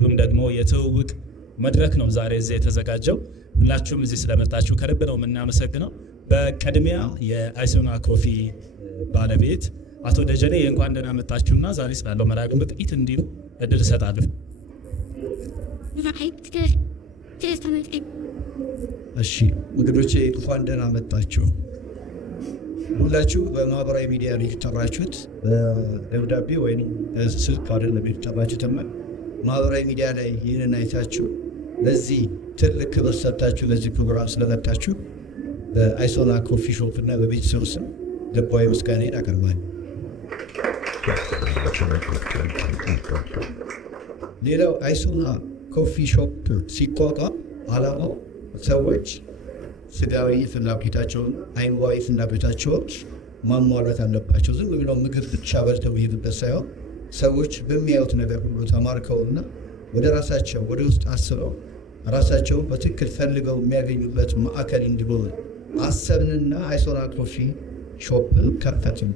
ደግሞ የትውውቅ መድረክ ነው ዛሬ እዚህ የተዘጋጀው። ሁላችሁም እዚህ ስለመጣችሁ ከልብ ነው የምናመሰግነው። በቅድሚያ የአይሶና ኮፊ ባለቤት አቶ ደጀኔ እንኳን ደህና መጣችሁና ዛሬ ስላለው መርሃ ግብር ጥቂት እንዲሉ እድል እሰጣለሁ። እሺ እንግዶቼ እንኳን ደህና መጣችሁ። ሁላችሁ በማህበራዊ ሚዲያ ላይ የተጠራችሁት በደብዳቤ ወይም ስልክ አይደለም የተጠራችሁት። ማህበራዊ ሚዲያ ላይ ይህንን አይታችሁ ለዚህ ትልቅ ክብር ሰጥታችሁ ለዚህ ፕሮግራም ስለመጣችሁ በአይሶና ኮፊ ሾፕ እና በቤተሰብ ስም ልባዊ ምስጋናዬን አቀርባለሁ። ሌላው አይሶና ኮፊ ሾፕ ሲቋቋም ዓላማው ሰዎች ስጋዊ ፍላጎታቸውን አይምሯዊ ፍላጎታቸውን ማሟላት አለባቸው። ዝም ብለው ምግብ ብቻ በልተው ይሄዱበት ሳይሆን ሰዎች በሚያዩት ነገር ሁሉ ተማርከውና ወደ ራሳቸው ወደ ውስጥ አስበው ራሳቸውን በትክክል ፈልገው የሚያገኙበት ማዕከል እንዲሆን አሰብንና አይሶና ኮፊ ሾፕን ከፈትን።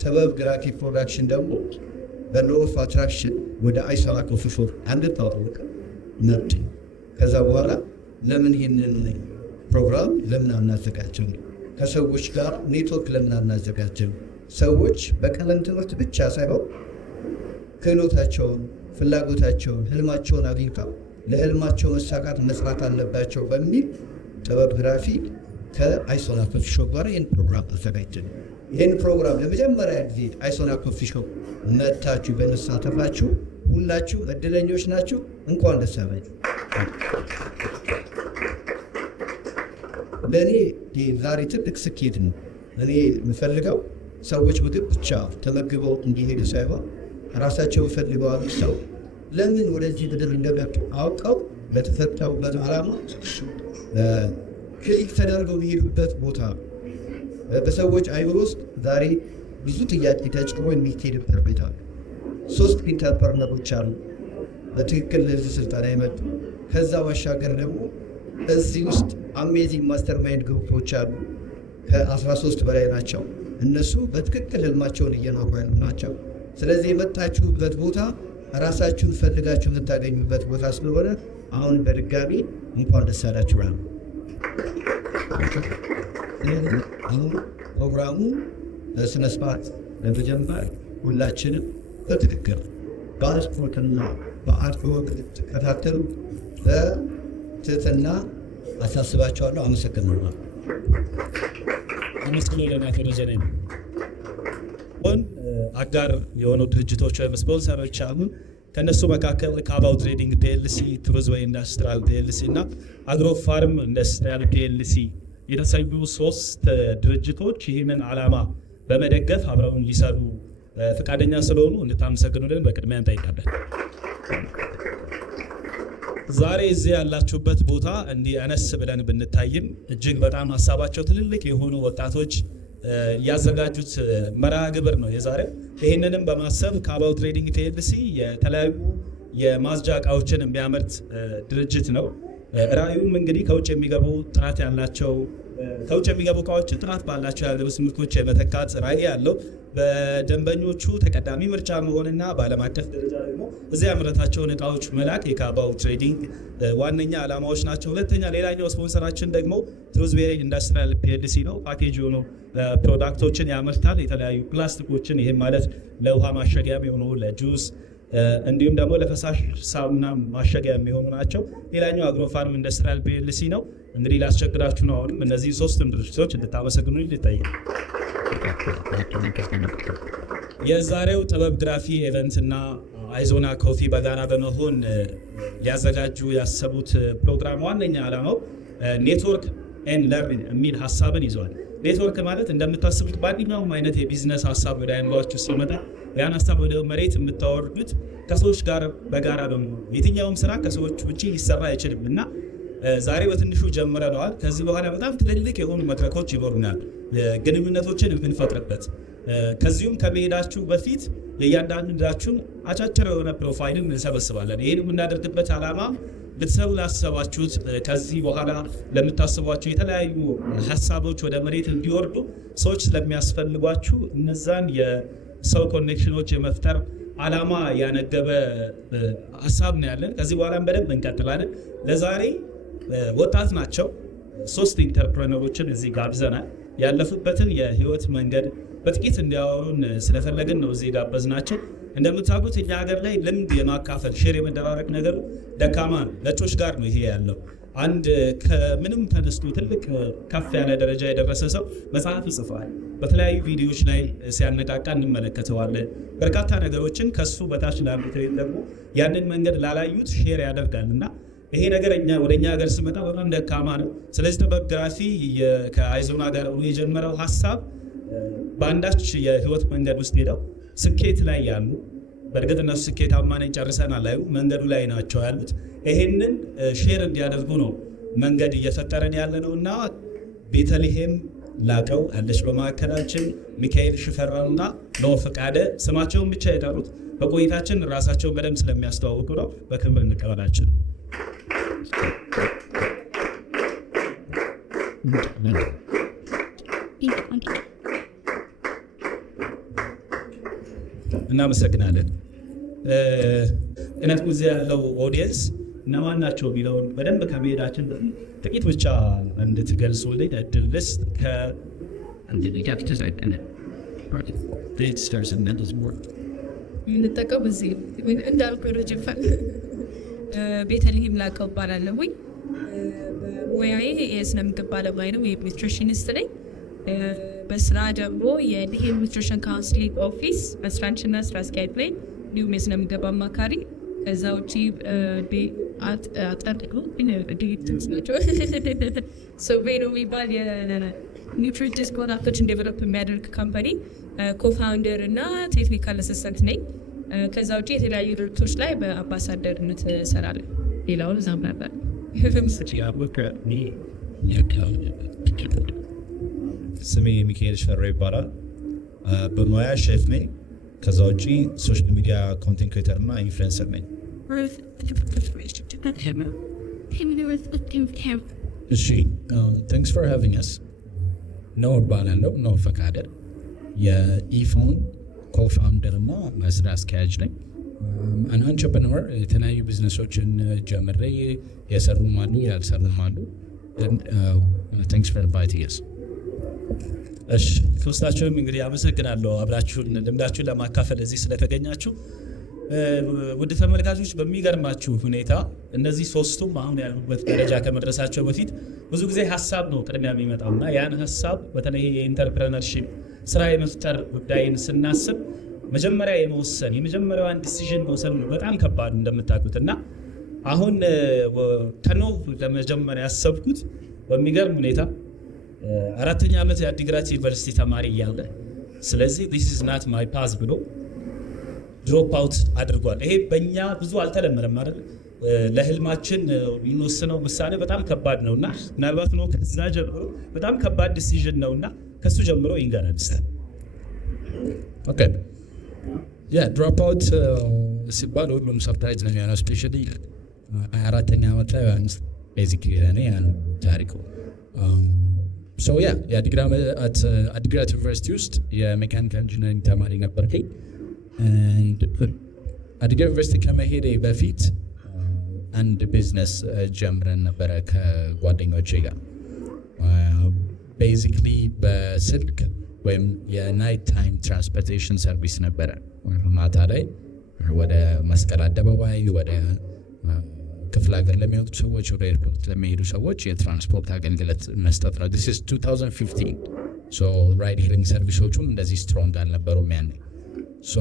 ጥበብ ግራፊክ ፕሮዳክሽን ደግሞ በሎው ኦፍ አትራክሽን ወደ አይሶና ኮፊ ሾፕ እንድታወቅ ነጥ። ከዛ በኋላ ለምን ይህንን ፕሮግራም ለምን አናዘጋጀው? ከሰዎች ጋር ኔትወርክ ለምን አናዘጋጀው? ሰዎች በቀለም ትምህርት ብቻ ሳይሆን ክህሎታቸውን፣ ፍላጎታቸውን፣ ህልማቸውን አግኝተው ለህልማቸው መሳካት መስራት አለባቸው በሚል ጥበብ ግራፊክ ከአይሶና ኮፊ ሾፕ ጋር ይህን ፕሮግራም አዘጋጀን። ይህን ፕሮግራም ለመጀመሪያ ጊዜ አይሶና ኮፊ ሾፕ መጥታችሁ በመሳተፋችሁ ሁላችሁ እድለኞች ናችሁ። እንኳን ደስ አላችሁ። ለእኔ ዛሬ ትልቅ ስኬት ነው። እኔ የምፈልገው ሰዎች ምግብ ብቻ ተመግበው እንዲሄዱ ሳይሆን ራሳቸው ፈልገው አግኝተው ለምን ወደዚህ ምድር እንደመጡ አውቀው በተፈጠሩበት ዓላማ ክሊክ ተደርገው የሚሄዱበት ቦታ በሰዎች አይምሮ ውስጥ ዛሬ ብዙ ጥያቄ ተጭሮ የሚሄድበት ቤት አለ። 3 ኢንተርፕረነሮች አሉ በትክክል ለዚህ ስልጠና የመጡ። ከዛ ባሻገር ደግሞ እዚህ ውስጥ አሜዚንግ ማስተርማይንድ ግሩፖች አሉ። ከ13 በላይ ናቸው። እነሱ በትክክል ህልማቸውን እየኖሩ ያሉ ናቸው። ስለዚህ የመጣችሁበት ቦታ ራሳችሁን ፈልጋችሁ የምታገኙበት ቦታ ስለሆነ አሁን በድጋሚ እንኳን ደስ አላችሁ። አሁን ፕሮግራሙ በስነ ስርዓት ለመጀመር ሁላችንም በትክክል በአስፖርትና በአርትወርክ ተከታተሉ። በትህትና አሳስባቸዋለሁ። አመሰግናለሁ። ደጀኔ አጋር የሆኑ ድርጅቶች ወይም ስፖንሰሮች አሉ። ከነሱ መካከል ካባው ትሬዲንግ ፒኤልሲ፣ ትሩዝ ወይ ኢንዱስትሪያል ፒኤልሲ እና አግሮ ፋርም ኢንዱስትሪያል ፒኤልሲ የተሰኙ 3 ድርጅቶች ይህንን ዓላማ በመደገፍ አብረውን ሊሰሩ ፈቃደኛ ስለሆኑ እንድታመሰግኑልን በቅድሚያ እንጠይቃለን። ዛሬ እዚህ ያላችሁበት ቦታ እንዲህ አነስ ብለን ብንታይም እጅግ በጣም ሀሳባቸው ትልልቅ የሆኑ ወጣቶች ያዘጋጁት መርሃ ግብር ነው የዛሬው። ይህንንም በማሰብ ካባው ትሬዲንግ ፒኤልሲ የተለያዩ የማጽጃ እቃዎችን የሚያመርት ድርጅት ነው። ራዕዩም እንግዲህ ከውጭ የሚገቡ ጥራት ያላቸው ከውጭ የሚገቡ እቃዎችን ጥራት ባላቸው የሀገር ውስጥ ምርቶች የመተካት ራዕይ ያለው በደንበኞቹ ተቀዳሚ ምርጫ መሆንና በዓለም አቀፍ ደረጃ ደግሞ እዚህ ያመረታቸውን እቃዎች መላክ የካባው ትሬዲንግ ዋነኛ ዓላማዎች ናቸው። ሌላኛው ስፖንሰራችን ደግሞ ትሩዝ ዌይ ኢንዱስትሪያል ፒኤልሲ ነው። ፓኬጅ የሆኑ ፕሮዳክቶችን ያመርታል። የተለያዩ ፕላስቲኮችን፣ ይህም ማለት ለውሃ ማሸጊያ የሚሆኑ ለጁስ እንዲሁም ደግሞ ለፈሳሽ ሳሙና ማሸጊያ የሚሆኑ ናቸው። ሌላኛው አግሮ ፋርም ኢንዱስትሪያል ፒኤልሲ ነው። እንግዲህ ላስቸግራችሁ ነው። አሁንም እነዚህ 3 ድርጅቶች እንድታመሰግኑ ይጠይቃል። የዛሬው ጥበብ ግራፊ ኢቨንት እና አይዞና ኮፊ በጋራ በመሆን ሊያዘጋጁ ያሰቡት ፕሮግራም ዋነኛ ዓላማው ኔትወርክ ኤንድ ለርኒንግ የሚል ሀሳብን ይዘዋል። ኔትወርክ ማለት እንደምታስቡት በአንኛውም አይነት የቢዝነስ ሀሳብ ወደ አይምሯችሁ ሲመጣ ያን ሀሳብ ወደ መሬት የምታወርዱት ከሰዎች ጋር በጋራ በመሆን የትኛውም ስራ ከሰዎች ውጭ ሊሰራ አይችልም እና ዛሬ በትንሹ ጀምረነዋል። ከዚህ በኋላ በጣም ትልልቅ የሆኑ መድረኮች ይኖሩናል፣ ግንኙነቶችን የምንፈጥርበት። ከዚሁም ከመሄዳችሁ በፊት የእያንዳንዳችሁን አጫጭር የሆነ ፕሮፋይልን እንሰበስባለን። ይህን የምናደርግበት ዓላማ ልትሰሩ ላሰባችሁት ከዚህ በኋላ ለምታስቧቸው የተለያዩ ሀሳቦች ወደ መሬት እንዲወርዱ ሰዎች ስለሚያስፈልጓችሁ እነዛን የሰው ኮኔክሽኖች የመፍጠር ዓላማ ያነገበ ሀሳብ ነው ያለን። ከዚህ በኋላም በደንብ እንቀጥላለን። ለዛሬ ወጣት ናቸው 3 ኢንተርፕረነሮችን እዚህ ጋብዘናል። ያለፉበትን የህይወት መንገድ በጥቂት እንዲያወሩን ስለፈለግን ነው እዚህ ጋበዝናቸው። እንደምታውቁት እኛ ሀገር ላይ ልምድ የማካፈል ሼር የመደራረግ ነገር ደካማ ነው። ነጮች ጋር ነው ይሄ ያለው። አንድ ከምንም ተነስቶ ትልቅ ከፍ ያለ ደረጃ የደረሰ ሰው መጽሐፍ ይጽፋል። በተለያዩ ቪዲዮዎች ላይ ሲያነቃቃ እንመለከተዋለን። በርካታ ነገሮችን ከሱ በታች ላሉት ደግሞ ያንን መንገድ ላላዩት ሼር ያደርጋል እና ይሄ ነገር ወደ እኛ ሀገር ስመጣ በጣም ደካማ ነው። ስለዚህ ጥበብ ግራፊ ከአይዞና ጋር የጀመረው ሀሳብ በአንዳች የህይወት መንገድ ውስጥ ሄደው ስኬት ላይ ያሉ፣ በእርግጥ እነሱ ስኬታማ ነን ጨርሰናል ላይ መንገዱ ላይ ናቸው ያሉት። ይሄንን ሼር እንዲያደርጉ ነው መንገድ እየፈጠረን ያለ ነው እና ቤተልሔም ላቀው አለች በማዕከላችን፣ ሚካኤል ሽፈራውና ነው ፈቃደ ስማቸውን ብቻ የጠሩት በቆይታችን ራሳቸውን በደንብ ስለሚያስተዋውቁ ነው በክብር እንቀበላቸው። እናመሰግናለን። እውነት ጊዜ ያለው ኦዲየንስ እነማን ናቸው ቢለውን በደንብ ከመሄዳችን ጥቂት ብቻ እንድትገልጹልኝ እድል ልስጥ። የምንጠቀው በዚህ እንዳልኩ ረጅፋል ቤተልሔም ላቀው እባላለሁ። በሙያዬ የስነ ምግብ ባለሙያ ነው፣ ኒውትሪሽኒስት ነኝ። በስራ ደግሞ የድሄር ኒውትሪሽን ካውንስሊንግ ኦፊስ መስራችና ስራ አስኪያጅ ነኝ፣ እንዲሁም የስነ ምግብ አማካሪ። ከዛ ውጪ አጠርቅሉ ሶቬኖ የሚባል የኒውትሪቲስ ፕሮዳክቶችን ዴቨሎፕ የሚያደርግ ካምፓኒ ኮፋውንደር እና ቴክኒካል አሲስተንት ነኝ። ከዛ ውጪ የተለያዩ ድርጅቶች ላይ በአምባሳደርነት እሰራለሁ። ሌላውን እዛም ነበር። ስሜ ሚካኤል ሽፈራ ይባላል። በሙያ ሼፍ ነኝ። ከዛ ውጪ ሶሻል ሚዲያ ኮንቴንት ክሬተር እና ኢንፍሉዌንሰር ነኝ። እሺ ታንክስ ፎር ሃቪንግ አስ። ነው እባላለሁ ነው ፈቃደ፣ የኢፎን ኮፋውንደር እና ስራ አስኪያጅ ነኝ። አን አንትረፕረነር፣ የተለያዩ ቢዝነሶችን ጀምሬ የሰሩም አሉ ያልሰሩም አሉ። ታንክስ ፎር ኢንቫይቲንግ አስ። እሺ ሶስታችሁም እንግዲህ አመሰግናለሁ አብራችሁን ልምዳችሁን ለማካፈል እዚህ ስለተገኛችሁ። ውድ ተመልካቾች በሚገርማችሁ ሁኔታ እነዚህ ሶስቱም አሁን ያሉበት ደረጃ ከመድረሳቸው በፊት ብዙ ጊዜ ሀሳብ ነው ቅድሚያ የሚመጣው እና ያን ሀሳብ በተለይ የኢንተርፕረነርሺፕ ስራ የመፍጠር ጉዳይን ስናስብ መጀመሪያ የመጀመሪያዋን ዲሲዥን መውሰድ ነው በጣም ከባድ እንደምታውቁት። እና አሁን ከኖህ ለመጀመሪያ ያሰብኩት በሚገርም ሁኔታ 4ኛ ዓመት የአዲግራት ዩኒቨርሲቲ ተማሪ እያለ ስለዚህ this is not my path ብሎ ድሮፕ አውት አድርጓል። ይሄ በእኛ ብዙ አልተለመደም አይደል? ለህልማችን የሚወስነው ውሳኔ በጣም ከባድ ነውና ምናልባት ነው ከዛ ጀምሮ በጣም ከባድ ዲሲዥን ነውና ከሱ ጀምሮ ይንገራል። ኦኬ ያ ድሮፕ አውት ሲባል ሁሉም ሰርፕራይዝ ነው የሚሆነው። ስፔሻሊ 4ኛ ዓመት ላይ ቤዚክሊ እኔ ያን ታሪኩ ሶ ያ የአዲግራት ዩኒቨርሲቲ ውስጥ የሜካኒካል ኢንጂነሪንግ ተማሪ ነበርኩኝ። አዲግራት ዩኒቨርሲቲ ከመሄዴ በፊት አንድ ቢዝነስ ጀምረን ነበረ ከጓደኞቼ ጋር። ቤዚክሊ በስልክ ወይም የናይት ታይም ትራንስፖርቴሽን ሰርቪስ ነበረ። ማታ ላይ ወደ መስቀል አደባባይ ወደ ክፍለ ሀገር ለሚወጡ ሰዎች ወደ ኤርፖርት ለሚሄዱ ሰዎች የትራንስፖርት አገልግሎት መስጠት ነው። this is 2015 so ራይድ ሄሊንግ ሰርቪሶቹም እንደዚህ ስትሮንግ አልነበሩም ያኔ። ሶ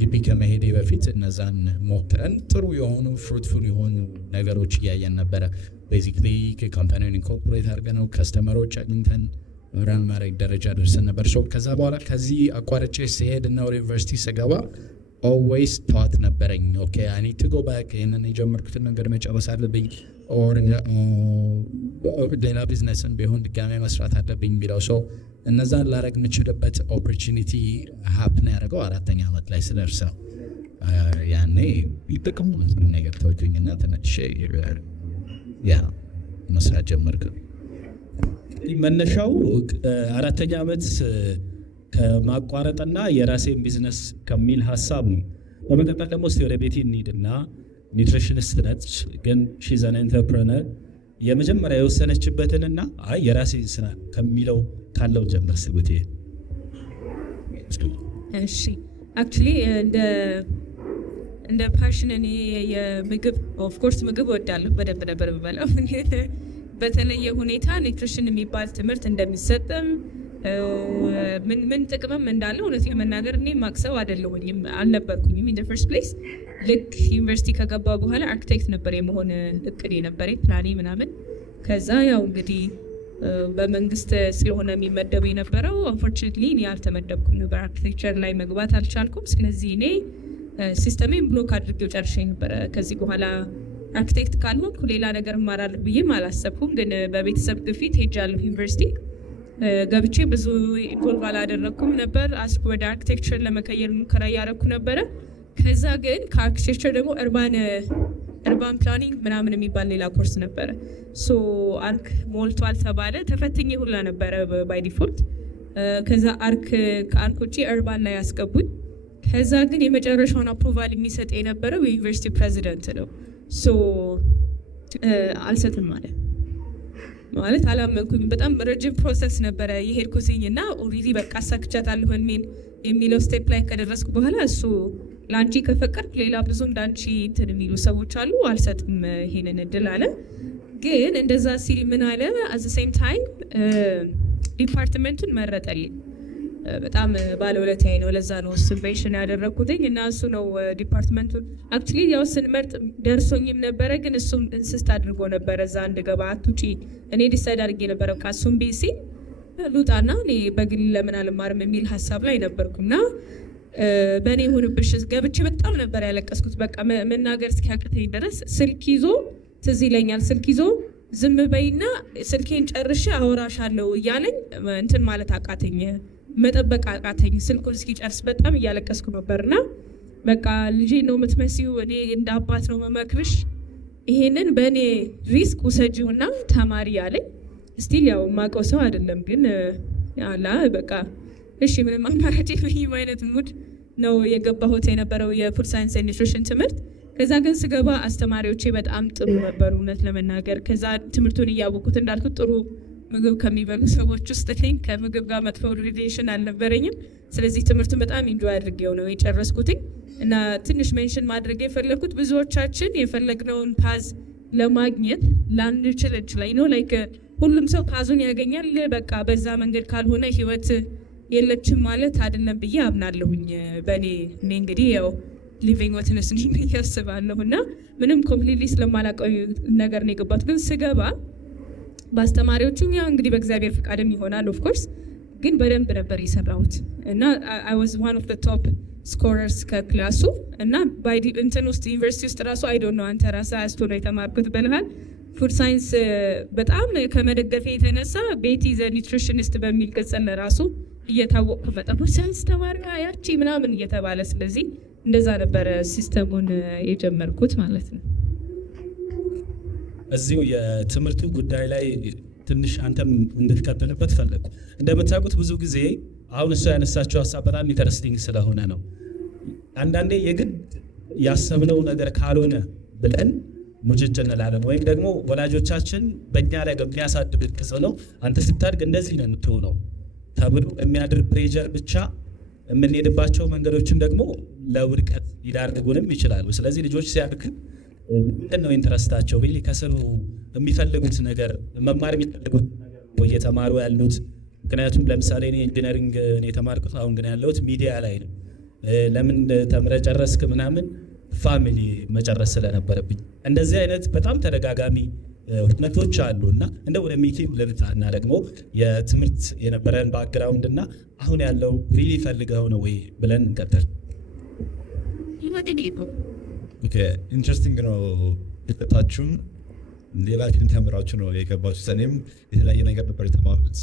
ግቢ ከመሄዴ በፊት እነዛን ሞክረን ጥሩ የሆኑ ፍሩትፉል የሆኑ ነገሮች እያየን ነበረ። ቤዚክሊ ከካምፓኒውን ኢንኮርፖሬት አድርገነው ከስተመሮች አግኝተን ራን ማድረግ ደረጃ ደርሰን ነበር። ሶ ከዛ በኋላ ከዚህ አቋርጬ ሲሄድ እና ወደ ዩኒቨርሲቲ ስገባ ኦልዌይስ ቷት ነበረኝ ኦኬ አይ ኒድ ቱ ጎ ባክ፣ ይህንን የጀመርኩትን ነገር መጨረስ አለብኝ፣ ኦር ሌላ ቢዝነስን ቢሆን ድጋሜ መስራት አለብኝ ቢለው። ሶ እነዛን ላረግ የምችልበት ኦፖርቹኒቲ ሀፕን ያደረገው 4ኛ ዓመት ላይ ስደርስ ነው። ያኔ ይጠቅሙ ነገር ተወጁኝና ተነድሼ ያ መስራት ጀመርኩ። መነሻው 4ኛ ዓመት ከማቋረጥና የራሴን ቢዝነስ ከሚል ሀሳብ ነው። በመቀጠል ደግሞ እስቲ ወደ ቤቴ እንሂድና ኒውትሪሽኒስት ነች፣ ግን ሺዝ አን ኢንተርፕረነር የመጀመሪያ የወሰነችበትንና አይ የራሴ ስራ ከሚለው ካለው ጀምር ስብቴ። እሺ አክቹሊ እንደ ፓሽን እኔ የምግብ ኦፍ ኮርስ ምግብ እወዳለሁ፣ በደንብ ነበር የምበላው። በተለየ ሁኔታ ኒውትሪሽን የሚባል ትምህርት እንደሚሰጥም ምን ጥቅምም እንዳለው እውነት ለመናገር እኔ ማክሰው አይደለሁኝም አልነበርኩኝም። ኢን ዘ ፈርስት ፕሌስ ልክ ዩኒቨርሲቲ ከገባ በኋላ አርክቴክት ነበር የመሆን እቅድ የነበረኝ ፕላኔ ምናምን። ከዛ ያው እንግዲህ በመንግስት ስለሆነ የሚመደቡ የነበረው አንፎርቹኔትሊ እኔ አልተመደብኩም ነበር፣ አርክቴክቸር ላይ መግባት አልቻልኩም። ስለዚህ እኔ ሲስተሜን ብሎክ አድርጌው ጨርሼ ነበረ። ከዚህ በኋላ አርክቴክት ካልሆንኩ ሌላ ነገር እማራለሁ ብዬም አላሰብኩም። ግን በቤተሰብ ግፊት ሄጃለሁ ዩኒቨርሲቲ ገብቼ ብዙ ኢንቮልቭ አላደረግኩም ነበር። ወደ አርክቴክቸር ለመቀየር ሙከራ እያደረግኩ ነበረ። ከዛ ግን ከአርክቴክቸር ደግሞ እርባን ፕላኒንግ ምናምን የሚባል ሌላ ኮርስ ነበረ። ሶ አርክ ሞልቷል ተባለ፣ ተፈትኜ ሁላ ነበረ ባይ ዲፎልት። ከዛ ከአርክ ውጭ እርባን ላይ ያስገቡኝ። ከዛ ግን የመጨረሻውን አፕሮቫል የሚሰጥ የነበረው የዩኒቨርሲቲ ፕሬዚደንት ነው። ሶ አልሰጥም ማለት አላመንኩኝ። በጣም ረጅም ፕሮሰስ ነበረ የሄድኩትኝ እና ኦልሬዲ በቃ አሳክቻታለሁ የሚለው ስቴፕ ላይ ከደረስኩ በኋላ እሱ ለአንቺ ከፈቀድኩ ሌላ ብዙ እንዳንቺ እንትን የሚሉ ሰዎች አሉ፣ አልሰጥም ይሄንን እድል አለ። ግን እንደዛ ሲል ምን አለ አት ዘ ሴም ታይም ዲፓርትመንቱን መረጠልኝ። በጣም ባለውለታዬ ነው። ለዛ ነው ሱብቬንሽን ያደረኩትኝ እና እሱ ነው ዲፓርትመንቱን አክቹሊ ያው ስንመርጥ ደርሶኝም ነበረ፣ ግን እሱም ኢንሲስት አድርጎ ነበረ እዛ እንድገባ አትውጪ። እኔ ዲሳይድ አድርጌ ነበረ በቃ እሱም ቢሲ ሉጣና እኔ በግል ለምን አልማርም የሚል ሀሳብ ላይ ነበርኩና በእኔ ሆንብሽ ገብቼ በጣም ነበር ያለቀስኩት። በቃ መናገር እስኪያቅተኝ ድረስ ስልክ ይዞ ትዝ ይለኛል፣ ስልክ ይዞ ዝም በይና ስልኬን ጨርሼ አወራሻለሁ እያለኝ እንትን ማለት አቃተኝ፣ መጠበቅ አቃተኝ። ስልኩን እስኪጨርስ በጣም እያለቀስኩ ነበርና በቃ ልጄ ነው የምትመስዪው፣ እኔ እንደ አባት ነው መመክርሽ፣ ይሄንን በእኔ ሪስክ ውሰጂውና ተማሪ አለኝ። ስቲል ያው የማውቀው ሰው አይደለም፣ ግን ያላ በቃ እሺ ምንም አማራጭ የለኝም አይነት ሙድ ነው የገባሁት የነበረው የፉድ ሳይንስ ኤንድ ኒውትሪሽን ትምህርት። ከዛ ግን ስገባ አስተማሪዎቼ በጣም ጥሩ ነበሩ እውነት ለመናገር። ከዛ ትምህርቱን እያወቁት እንዳልኩት ጥሩ ምግብ ከሚበሉ ሰዎች ውስጥ ነኝ። ከምግብ ጋር መጥፎ ሪሌሽን አልነበረኝም። ስለዚህ ትምህርቱን በጣም ኢንጆይ አድርጌው ነው የጨረስኩትኝ። እና ትንሽ ሜንሽን ማድረግ የፈለግኩት ብዙዎቻችን የፈለግነውን ፓዝ ለማግኘት ላንችል እንችላለን ነው ላይክ ሁሉም ሰው ፓዙን ያገኛል፣ በቃ በዛ መንገድ ካልሆነ ህይወት የለችም ማለት አይደለም ብዬ አምናለሁኝ። በእኔ እንግዲህ ያው ሊቪንግ ዊትነስ ነኝ ያስባለሁ እና ምንም ኮምፕሊትሊ ስለማላውቀው ነገር ነው የገባሁት። ግን ስገባ በአስተማሪዎቹም ያው እንግዲህ በእግዚአብሔር ፍቃድም ይሆናል ኦፍ ኮርስ፣ ግን በደንብ ነበር የሰራሁት እና አይ ዋዝ ዋን ኦፍ ዘ ቶፕ ስኮረርስ ከክላሱ እና እንትን ውስጥ ዩኒቨርሲቲ ውስጥ ራሱ አይ ዶንት ኖ አንተ ራስህ አስቶ ነው የተማርኩት ብለሃል። ፉድ ሳይንስ በጣም ከመደገፌ የተነሳ ቤቲ ዘ ኒውትሪሽኒስት በሚል ቅጽል ራሱ እየታወቅኩ በጣም ፉድ ሳይንስ ተማሪ ያቺ ምናምን እየተባለ ስለዚህ እንደዛ ነበረ ሲስተሙን የጀመርኩት ማለት ነው። እዚሁ የትምህርቱ ጉዳይ ላይ ትንሽ አንተም እንድትቀጥልበት ፈለግኩ። እንደምታውቁት ብዙ ጊዜ አሁን እሱ ያነሳቸው ሀሳብ በጣም ኢንተረስቲንግ ስለሆነ ነው። አንዳንዴ የግድ ያሰብነው ነገር ካልሆነ ብለን ሙጭጭ እንላለን፣ ወይም ደግሞ ወላጆቻችን በእኛ ላይ በሚያሳድሩት ተጽዕኖ አንተ ስታድግ እንደዚህ ነው የምትሆነው ተብሎ የሚያድር ፕሬዠር ብቻ የምንሄድባቸው መንገዶችም ደግሞ ለውድቀት ይዳርጉንም ይችላሉ። ስለዚህ ልጆች ሲያድግ ምንድን ነው ኢንተረስታቸው ሪሊ ከስሩ የሚፈልጉት ነገር መማር የሚፈልጉት እየተማሩ ያሉት። ምክንያቱም ለምሳሌ እኔ ኢንጂነሪንግ የተማርኩት አሁን ግን ያለሁት ሚዲያ ላይ ነው። ለምን ተምረህ ጨረስክ ምናምን ፋሚሊ መጨረስ ስለነበረብኝ እንደዚህ አይነት በጣም ተደጋጋሚ ሁነቶች አሉ እና እንደ ወደ ሚቲንግ ልምጣና ደግሞ የትምህርት የነበረን ባክግራውንድ እና አሁን ያለው ሪሊ ፈልገው ነው ወይ ብለን እንቀጥል። ኢንትረስቲንግ ነው። ልጠጣችሁም ሌላችን ተምራችሁ ነው የገባችሁ። እኔም የተለያየ ነገር ነበር የተማርኩት።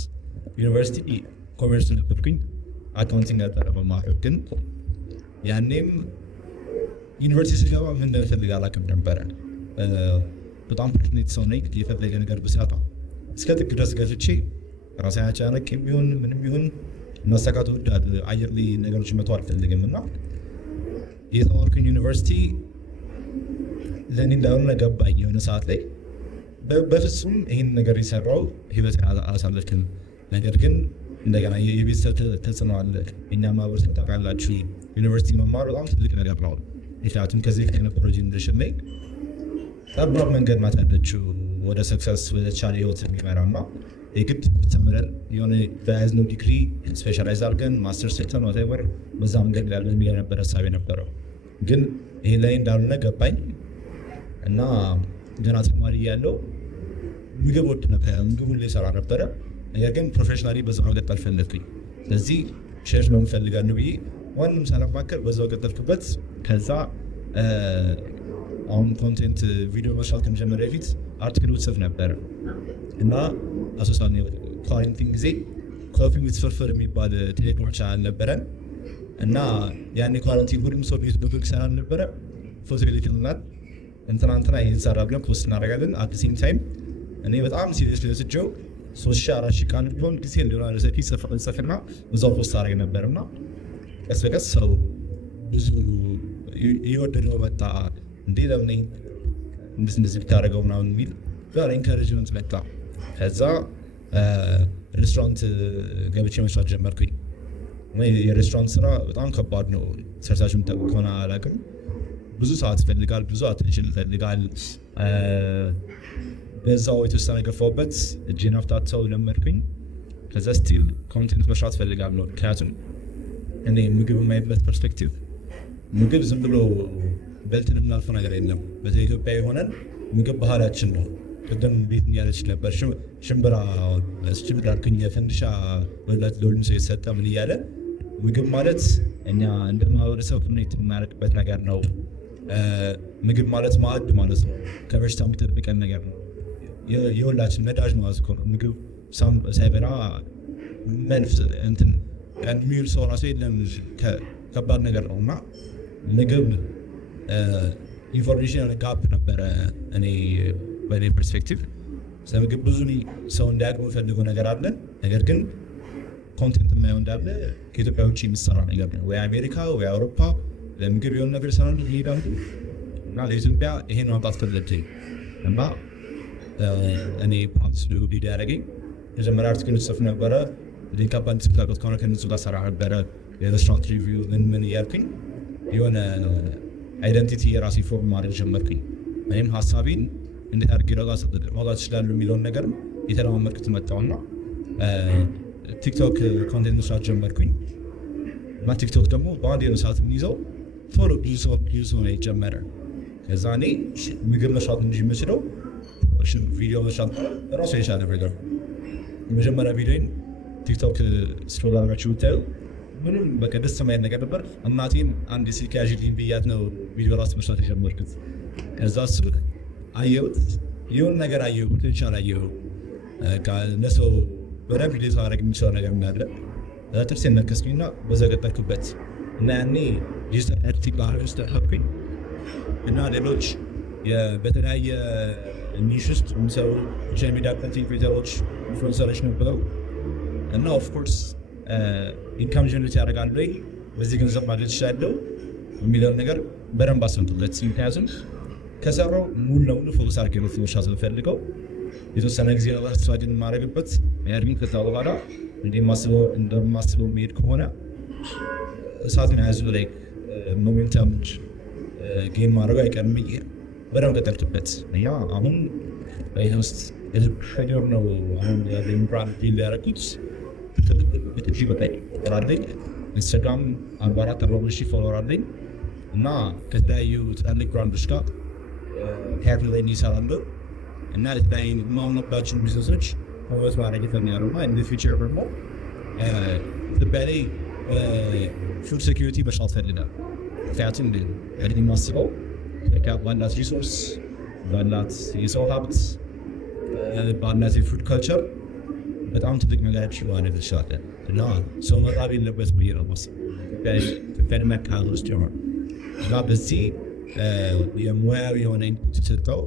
ዩኒቨርሲቲ ኮሜርስ ነበርኩኝ፣ አካውንቲንግ ነበረ መማሪያው። ግን ያኔም ዩኒቨርሲቲ ስገባ ምን እንደምፈልግ አላውቅም ነበረ። በጣም ፓሽኔት ሰው ነኝ። የፈለገ ነገር ብሰራ እስከ ጥግ ድረስ ገዝቼ ራሴን አጨናነቅ የሚሆን ምንም ይሁን ማሳካት እወዳለሁ። አየር ላይ ነገሮች መተው አልፈልግም እና የተማርኩኝ ዩኒቨርሲቲ ለእኔ እንዳልሆነ ገባኝ። የሆነ ሰዓት ላይ በፍጹም ይህን ነገር የሰራው ህይወት አላሳለፍክም። ነገር ግን እንደገና የቤተሰብ ተጽዕኖ አለ። እኛ ማህበረሰብ ታውቃላችሁ፣ ዩኒቨርሲቲ መማር በጣም ትልቅ ነገር ነው። ምክንያቱም ከዚህ የነበረው ጀኔሬሽን ላይ ጠባብ መንገድ ናት ያለችው ወደ ሰክሰስ ወደ ተሻለ ህይወት የሚመራ እና የግድ ተምረን የሆነ በያዝነው ዲግሪ ስፔሻላይዝ አድርገን ማስተር ሴተን ወር በዛ መንገድ ያለን የሚል ነበር ሀሳብ የነበረው። ግን ይሄ ላይ እንዳልሆነ ገባኝ እና ገና ተማሪ ያለው ምግብ ወድ ነበር፣ ምግብ ሁሌ ሰራ ነበረ። ነገር ግን ፕሮፌሽናሊ በዛው መቀጠል ፈለግኩኝ። ስለዚህ ሼር ነው የምፈልጋለሁ ብዬ ዋንም ሳላማከር በዛው ቀጠልኩበት። ከዛ አሁን ኮንቴንት ቪዲዮ መስራት ከመጀመሪያ በፊት አርቲክል ጽፍ ነበረ እና አሶሳኒ ኳረንቲን ጊዜ ኮፊ ዊዝ ፍርፍር የሚባል ቴሌግራም ቻናል ነበረን እና ያኔ ኳረንቲን ሁሉም ሰው ቤት በብቅ ሰራ ነበረ። ፎቶ ልክልናል እንትና ይህን ሰራ ብለን ፖስት እናደርጋለን። አት ሴም ታይም እኔ በጣም ሲሪየስ ለስጀው 3,000-4,000 ቃል ቢሆን ጊዜ እንደሆነ ረሰፊ ጽፍና እዛው ፖስት አደረግ ነበር እና ቀስ በቀስ ሰው ብዙ እየወደደው መጣ። እንዴ ለምን እንደዚህ ብታደርገው ምናምን የሚል ጋር ኢንካሬጅመንት መጣ። ከዛ ሬስቶራንት ገብቼ መስራት ጀመርኩኝ። የሬስቶራንት ስራ በጣም ከባድ ነው። ሰርታችሁም ከሆነ አላውቅም፣ ብዙ ሰዓት ይፈልጋል፣ ብዙ አቴንሽን ይፈልጋል። በዛው የተወሰነ ገፋሁበት፣ እጄን አፍታታው ለመድኩኝ። ከዛ ስቲል ኮንቴንት መስራት ፈልጋለሁ። ምክንያቱም እኔ ምግብ የማይበት ፐርስፔክቲቭ ምግብ ዝም ብሎ በልትን የምናልፈው ነገር የለም። በተለይ ኢትዮጵያ የሆነን ምግብ ባህላችን ነው። ቅድም ቤት እያለች ነበር ሽምብራ አልኩኝ ፈንድሻ ወላት ለሁሉም ሰው የተሰጠ ምን እያለ ምግብ ማለት እኛ እንደ ማህበረሰብ ኮሚኒቲ የምናደርግበት ነገር ነው። ምግብ ማለት ማዕድ ማለት ነው። ከበሽታ የሚጠብቀን ነገር ነው። የሁላችን ነዳጅ ማለት ነው። ምግብ ሳይበላ መንፍ እንትን የሚውል ሰው ራሱ የለም። ከባድ ነገር ነው እና ምግብ ኢንፎርሜሽን ጋፕ ነበረ። እኔ በእኔ ፐርስፔክቲቭ ስለምግብ ብዙ ሰው እንዲያውቅ የምፈልገው ነገር አለ። ነገር ግን ኮንቴንት የማየው እንዳለ ከኢትዮጵያ ውጭ የሚሰራ ነገር ነው። ወይ አሜሪካ ወይ አውሮፓ ለምግብ የሆነ ነገር ሰራ ይሄዳሉ እና ለኢትዮጵያ ይሄን ማምጣት ፈለግኩኝ እና እኔ ፓንስ ሊድ ያደረገኝ መጀመሪያ አርቲክል ጽፍ ነበረ። ካምፓኒ ስፕላቆት ከሆነ ከነሱ ጋር ሰራ ነበረ። የሬስቶራንት ሪቪው ምን እያልኩኝ የሆነ አይደንቲቲ የራሴ ፎርም ማድረግ ጀመርኩኝ። እኔም ሀሳቤን እንዴት አድርጌ ማውጣት ይችላሉ የሚለውን ነገር የተለማመድኩት መጣውና ቲክቶክ ኮንቴንት መስራት ጀመርኩኝ እና ቲክቶክ ደግሞ በአንድ የሆነ ሰዓት የምንይዘው ቶሎ ብዙ ሰው ነው የጀመረ። ከዛ እኔ ምግብ መስራት እንጂ የምችለው ቪዲዮ መስራት ራሱ የቻለ ነገር። የመጀመሪያ ቪዲዮን ቲክቶክ ስክሮል አድርጋችሁ ብታዩ ምንም በቃ ደስ የማይል ነገር ነበር። እናቴን አንድ ስልክ ያዥልኝ ብያት ነው ቪዲዮ ራሱ መስራት የጀመርኩት። ከዛ እሱ አየሁት፣ የሆነ ነገር አየሁ፣ ፖቴንሻል አየሁ። ለሰው በደንብ ቪዲዮ ማድረግ የሚችለው ነገር እንዳለ ጥርሴን ነከስኩኝና በዛ ቀጠልኩበት እና ያኔ ዲጂታል ኤዲቲንግ ባህል ውስጥ ተጠቀምኩኝ እና ሌሎች በተለያየ ኒሽ ውስጥ የሚሰሩ ሶሻል ሚዲያ ኮንቴንት ክሬተሮች ኢንፍሉዌንሰሮች ነበሩ እና ኦፍኮርስ ኢንካም ጀነሬት ያደርጋሉ ወይ በዚህ ገንዘብ ማግኘት ይችላለሁ የሚለውን ነገር በደንብ አስመጡለት። ምክንያቱም ከሰራው ሙሉ ለሙሉ ፎከስ አድርጌ ነው መስራት ስለምፈልገው የተወሰነ ጊዜ ነው ስትራቴጂ ማድረግበት። ነገር ግን ከዛ በኋላ እንደማስበው መሄድ ከሆነ እሳትን ያዙ ላይ ሞሜንተም ጌም ማድረግ አይቀርም ብዬ በደንብ ቀጠልኩበት። ያ አሁን ውስጥ ሸገር ነው አሁን ያለኝ ብራንድ ቢል ያደረኩት በጥፊ በላይ አለኝ። ኢንስታግራም 44,000 ፎሎወር አለኝ እና ከተለያዩ ትላልቅ ብራንዶች ጋር ሄር ላይ ይሰራለሁ እና የተለያዩ ማምኖባቸውን ቢዝነሶች ፕሮሞት ማድረግ ይፈልጋሉ እና ኢን ዘ ፊውቸር ደግሞ ኢትዮጵያ ላይ ፉድ ሴኪሪቲ መስራት ፈልጋለሁ። ምክንያቱም እንግዲህ የማስበው ኢትዮጵያ ባላት ሪሶርስ፣ ባላት የሰው ሀብት፣ ባላት የፉድ ካልቸር በጣም ትልቅ ነገር ማድረግ ትችላለን እና ሰው መራብ የለበት ብዬ ነው የማስበው። ኢትዮጵያን መካል ውስጥ ሆነ እና በዚህ የሙያዊ የሆነ ኢንፑት የተሰጠው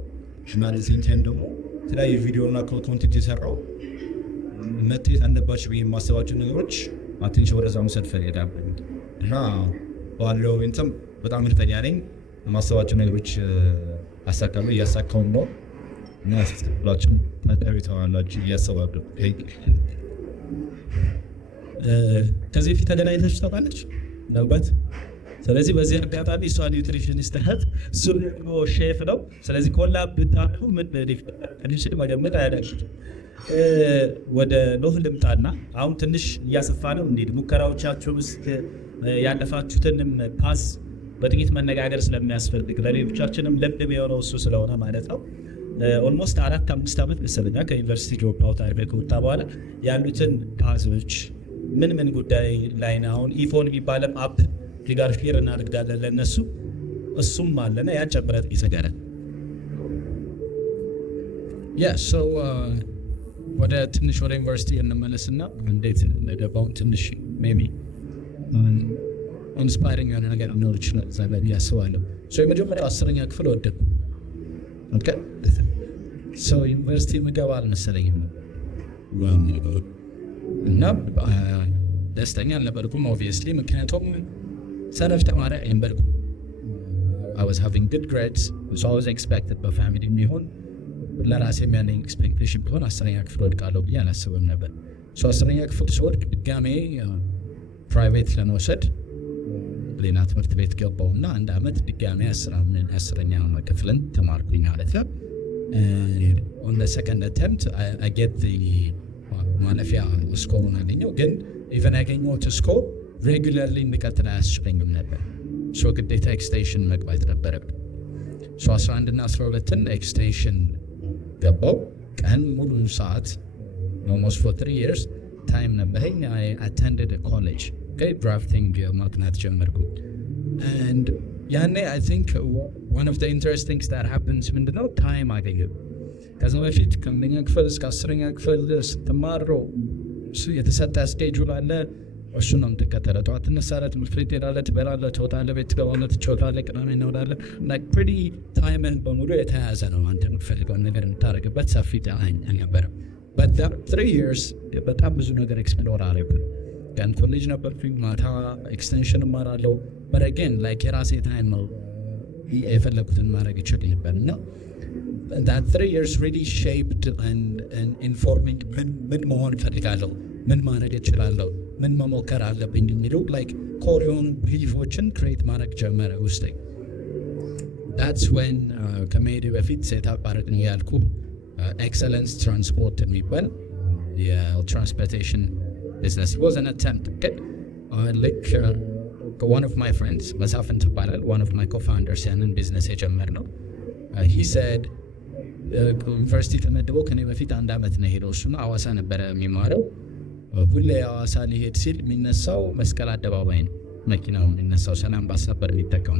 እና ለዚህን ደግሞ የተለያዩ ቪዲዮ እና ኮንቴንት የሰራው መታየት አለባቸው ብዬ የማስባቸው ነገሮች አቴንሽን ወደዛ መውሰድ ፈልጋለሁ እና ባለው እንትም በጣም እርግጠኛ ነኝ የማሰባቸው ነገሮች አሳካለሁ፣ እያሳካውም ነው እና ሁላችሁም ታታሪታላችሁ እያሰባለሁ። ከዚህ በፊት ተገናኝታችሁ ታውቃላችሁ ነውበት? ስለዚህ በዚህ አጋጣሚ እሷ ኒውትሪሽኒስት ናት፣ እሱ ደግሞ ሼፍ ነው። ስለዚህ ኮላብ ብታሉ ምን ሊፍጠር መገመት አያዳግትም። ወደ ኖህ ልምጣና አሁን ትንሽ እያሰፋ ነው እንዴ ሙከራዎቻችሁ ውስጥ ያለፋችሁትንም ፓስ በጥቂት መነጋገር ስለሚያስፈልግ ለሌሎቻችንም ልምድ የሆነው እሱ ስለሆነ ማለት ነው። ኦልሞስት 4-5 ዓመት መሰለኛ ከዩኒቨርሲቲ ድሮፕ አውት አድርገህ ከወጣ በኋላ ያሉትን ፓዞች ምን ጉዳይ ላይ ነው? አሁን ኢፎን የሚባለም አፕ ጋር ሼር እናደርጋለን ለነሱ፣ እሱም አለና ያጨብረት ይሰጋራል። ወደ ትንሽ ወደ ዩኒቨርሲቲ እንመለስና እንዴት እንደገባው ትንሽ ሜቢ ኢንስፓይሪንግ የሆነ ነገር ሊኖር ይችላል እዛ ላይ ያስባለሁ። የመጀመሪያው 10ኛ ክፍል ወደድኩ። ኦኬ ዩኒቨርሲቲ ምገባ አልመሰለኝም እና ደስተኛ አልነበርኩም ኦብቪየስሊ፣ ምክንያቱም ሰነፍ ተማሪ አይነበርኩም። I was having good grades, so I was expected በፋሚሊ የሚሆን ለራሴ የሚያለኝ ኤክስፔክቴሽን ቢሆን 10ኛ ክፍል ወድቃለሁ ብዬ አላስብም ነበር። 10ኛ ክፍል ስወድቅ ድጋሜ ፕራይቬት ለመውሰድ ሌላ ትምህርት ቤት ገባውና 1 ዓመት ድጋሜ 10ኛ ክፍልን ተማርኩኝ ማለት ነው። on the second attempt I get the ማለፊያ ስኮሩን አገኘው። ግን ኢቨን ያገኘሁት ስኮር ሬጉላርሊ እንድቀጥል አያስችለኝም ነበር። ግዴታ ኤክስቴንሽን መግባት ነበረብን። 11 እና 12ን ኤክስቴንሽን ገባው። ቀን ሙሉ ሰዓት almost for 3 years ታይም ነበረኝ። I attended a college, ድራፍቲንግ ማጥናት ጀመርኩ። and ያኔ I think one of the interesting things that happens ምንድነው ታይም አገኘሁ። ከዛ በፊት ከአንደኛ ክፍል እስከ 10ኛ ክፍል ስትማረው የተሰጠ ስኬጁል አለ። እሱ ነው የምትከተለው። ጠዋት ትነሳለህ፣ ትምህርት ቤት ትሄዳለህ፣ ትበላለህ፣ ትወጣለህ፣ ቤት ትገባለህ፣ ትጫወታለህ፣ ቅዳሜ እንውላለን። like pretty ታይምህን በሙሉ የተያዘ ነው። አንተ የምትፈልገውን ነገር የምታደርግበት ሰፊ ታይም አልነበረም። but that 3 years በጣም ብዙ ነገር ኤክስፕሎር አደረግኩ። ቀን ኮሌጅ ነበርኩኝ፣ ማታ ኤክስቴንሽን እማራለሁ። but again like የራሴ ታይም ነው፣ የፈለኩትን ማድረግ ይችል ነበር እና that 3 years really shaped and informing ምን መሆን እፈልጋለሁ፣ ምን ማድረግ እችላለሁ፣ ምን መሞከር አለብኝ የሚሉ like core የሆኑ ብሊፎችን ክሬት ማድረግ ጀመረ ውስጤ። that's when ከመሄድ በፊት ሴታፕ አደረግን ያልኩ ኤክሰለንስ ትራንስፖርት የሚባል የትራንስፖርቴሽን ቢዝነስ was an attempt. like one of my friends መሳፍንት ይባላል, one of my co-founders ያንን ቢዝነስ የጀመርነው he said ዩኒቨርሲቲ ተመድቦ ከኔ በፊት 1 ዓመት ነው ሄደው፣ እሱና ሐዋሳ ነበረ የሚማረው። ሁሌ ሐዋሳ ሊሄድ ሲል የሚነሳው መስቀል አደባባይ ነው መኪናው የሚነሳው፣ ሰላም ባሳበር የሚጠቀሙ